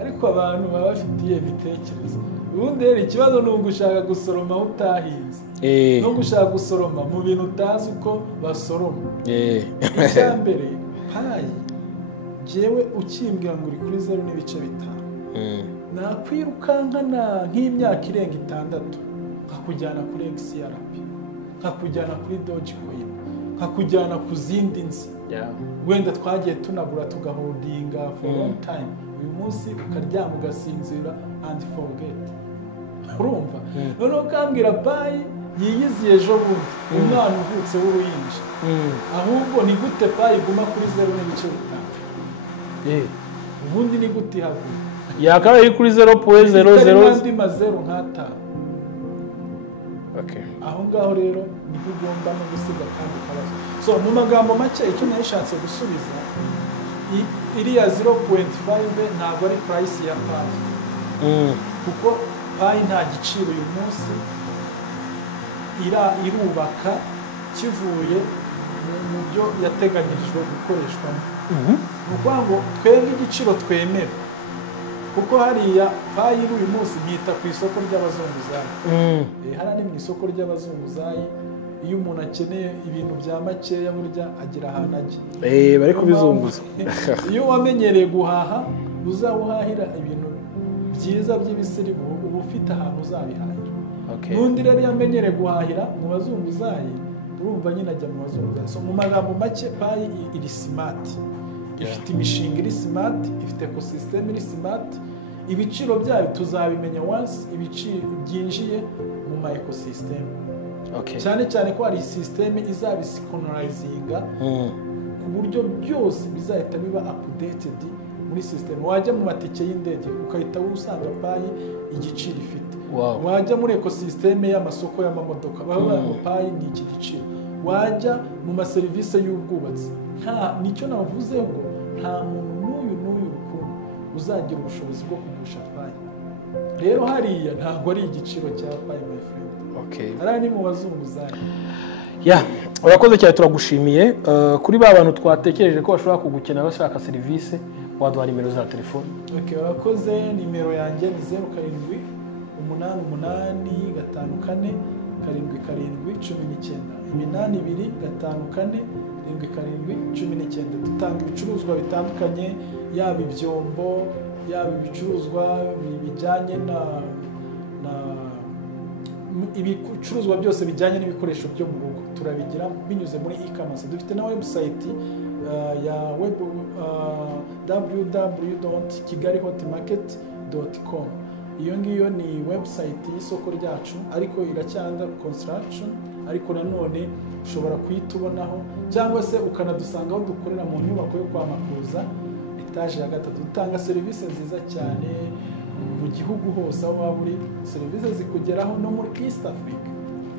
ariko abantu baba bafitiye ibitekerezo. Ubundi rero ikibazo ni ugushaka gusoroma utahinze no gushaka gusoroma mu bintu utazi uko basoroma. Icya mbere Pi jewe ukimbwira ngo uri kuri 0.5 nakwirukankana nk'imyaka irenga 6 nkakujyana kuri XRP nkakujyana kuri Dogecoin nkakujyana ku zindi nzi wenda twagiye tunagura tugaholdinga for long time, uyu munsi ukaryama ugasinzira and forget. Urumva noneho kambwira Pi yiyiziye ejo bundi umwana uvutse w'uruhinja ahubwo ni gute Pi iguma kuri 0.5 ubundi ni gute haguye yakaba iri kuri 0.00 andi mazero nk'atanu. Aho ngaho rero niho ugomba no gusiga kandi kabazo. So mu magambo make icyo nashatse gusubiza iriya 0.5 ntabwo ari price ya Pi kuko Pi nta giciro uyu munsi irubaka kivuye mu byo yateganyirijwe gukoreshwamo. Ni ukuvuga ngo twebwe igiciro twemera kuko hariya Pi iri uyu munsi ntita ku isoko ry'abazunguzayi. Hariya ni mu isoko ry'abazunguzayi, iyo umuntu akeneye ibintu bya makeya burya agira ahantu ajya bari kubizunguza. Iyo wamenyereye guhaha uzawuhahira ibintu byiza by'ibisirimu uba ufite ahantu uzabihahira. N'undi rero yamenyereye guhahira mu bazunguzayi urumva nyine ajya mu bazunguzayi. So mu magambo make Pi iri smart, ifite imishinga iri smart, ifite ecosystem iri smart. Ibiciro byayo tuzabimenya once ibiciro byinjiye mu ma ecosystem. Cyane cyane ko hari system izabisikonalizinga ku buryo byose bizahita biba updated muri system. Wajya mu matike y'indege ukahita usanga Pi igiciro ifite. Wajya muri ecosystem y'amasoko y'amamodoka bavuga ngo Pi ni iki giciro. Wajya mu maserivisi y'ubwubatsi nicyo navuze ngo nta muntu n'uyu rukundo uzagira ubushobozi bwo kugusha Pi. Rero hariya ntabwo ari igiciro cya Pi my friend. Hariya ni mu bazunguzayi. Urakoze cyane, turagushimiye. Kuri ba bantu twatekereje ko bashobora kugukenera bashaka serivisi waduha nimero za telefone. Urakoze. Nimero yanjye ni 0788544719 dutanga ibicuruzwa bitandukanye, yaba ibyombo, yaba ibicuruzwa bijyanye ibicuruzwa byose bijyanye n'ibikoresho byo mu rugo turabigira binyuze muri e-commerce. Dufite na website ya www.kigalihotmarket.com. iyo ngiyo ni website y'isoko ryacu ariko iracyanda construction, ariko nanone ushobora kuyitubonaho cyangwa se ukanadusanga aho dukorera mu nyubako yo kwa Makuza etage ya 3. Dutanga serivisi nziza cyane mu gihugu hose aho waba uri, serivisi zikugeraho no muri East Africa.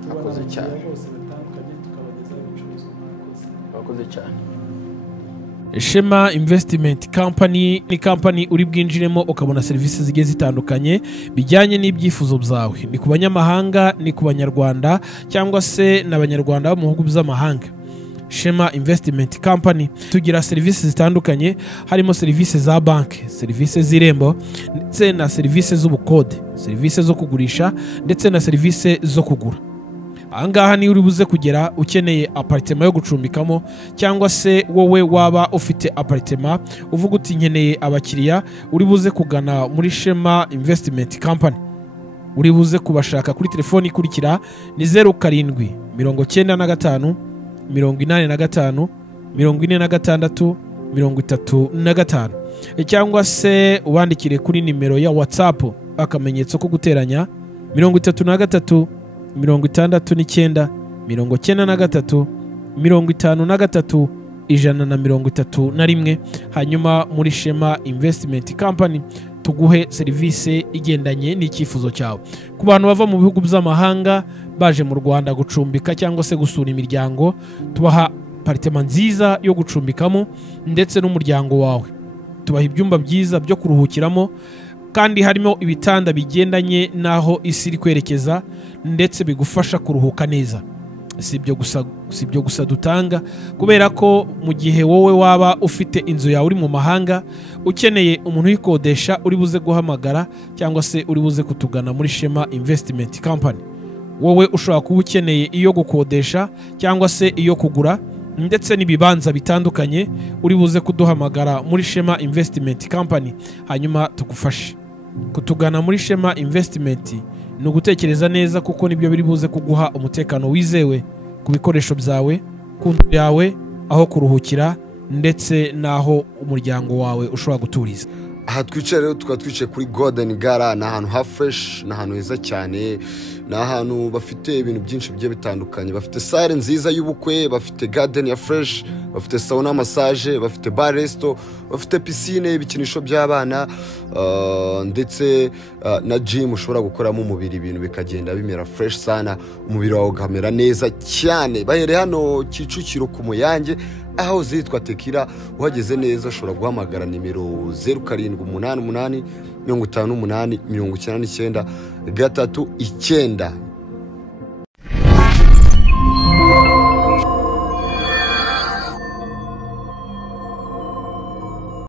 Turakoze cyane bose batandukanye tukabagezaho ibicuruzwa mwakoze. Turakoze cyane. Shema Investment Company ni company uri bwinjiremo ukabona serivisi zigiye zitandukanye bijyanye n'ibyifuzo byawe, ni ku banyamahanga ni ku banyarwanda cyangwa se n'abanyarwanda bo mu bihugu by'amahanga. Shema Investment Company tugira serivisi zitandukanye, harimo serivisi za banki, serivisi z'irembo ndetse na serivisi z'ubukode, serivisi zo kugurisha ndetse na serivisi zo kugura. Ahangaha ni uri buze kugera ukeneye apartment yo gucumbikamo cyangwa se wowe waba ufite apartment uvuga uti nkeneye abakiriya, uri buze kugana muri Shema Investment Company. uri buze kubashaka kuri telefoni ikurikira ni 0795 85 46 35 cyangwa se ubandikire kuri nimero ya WhatsApp akamenyetso ko guteranya 33 69 93 53 131. hanyuma muri Shema Investment Company tuguhe serivisi igendanye n'icyifuzo cyawe. Ku bantu bava mu bihugu by'amahanga baje mu Rwanda gucumbika cyangwa se gusura imiryango, tubaha apartment nziza yo gucumbikamo ndetse n'umuryango wawe. Tubaha ibyumba byiza byo kuruhukiramo kandi harimo ibitanda bigendanye naho isi iri kwerekeza ndetse bigufasha kuruhuka neza. Si ibyo gusa dutanga, kubera ko mu gihe wowe waba ufite inzu yawe uri mu mahanga ukeneye umuntu uyikodesha, uri buze guhamagara cyangwa se uri buze kutugana muri Shema Investment Company. Wowe ushobora kuba ukeneye iyo gukodesha cyangwa se iyo kugura ndetse n'ibibanza bitandukanye, uri buze kuduhamagara muri Shema Investment Company hanyuma tugufashe. Kutugana muri Shema Investment ni ugutekereza neza, kuko nibyo biri buze kuguha umutekano wizewe ku bikoresho byawe, ku nzu yawe, aho kuruhukira ndetse n'aho umuryango wawe ushobora guturiza. Aha twicaye rero tukaba twicaye kuri Golden Gala, ni ahantu ha fresh, ni ahantu heza cyane, ni ahantu bafite ibintu byinshi bigiye bitandukanye. Bafite salle nziza y'ubukwe, bafite garden ya fresh, bafite sauna massage, bafite bar resto, bafite piscine, ibikinisho by'abana, ndetse na gym ushobora gukoramo umubiri, ibintu bikagenda bimera fresh sana, umubiri wawe ukamera neza cyane. Bahere hano Kicukiro ku Muyange, aho zitwa Tekira. Uhageze neza ushobora guhamagara nimero 0788 58 99 39.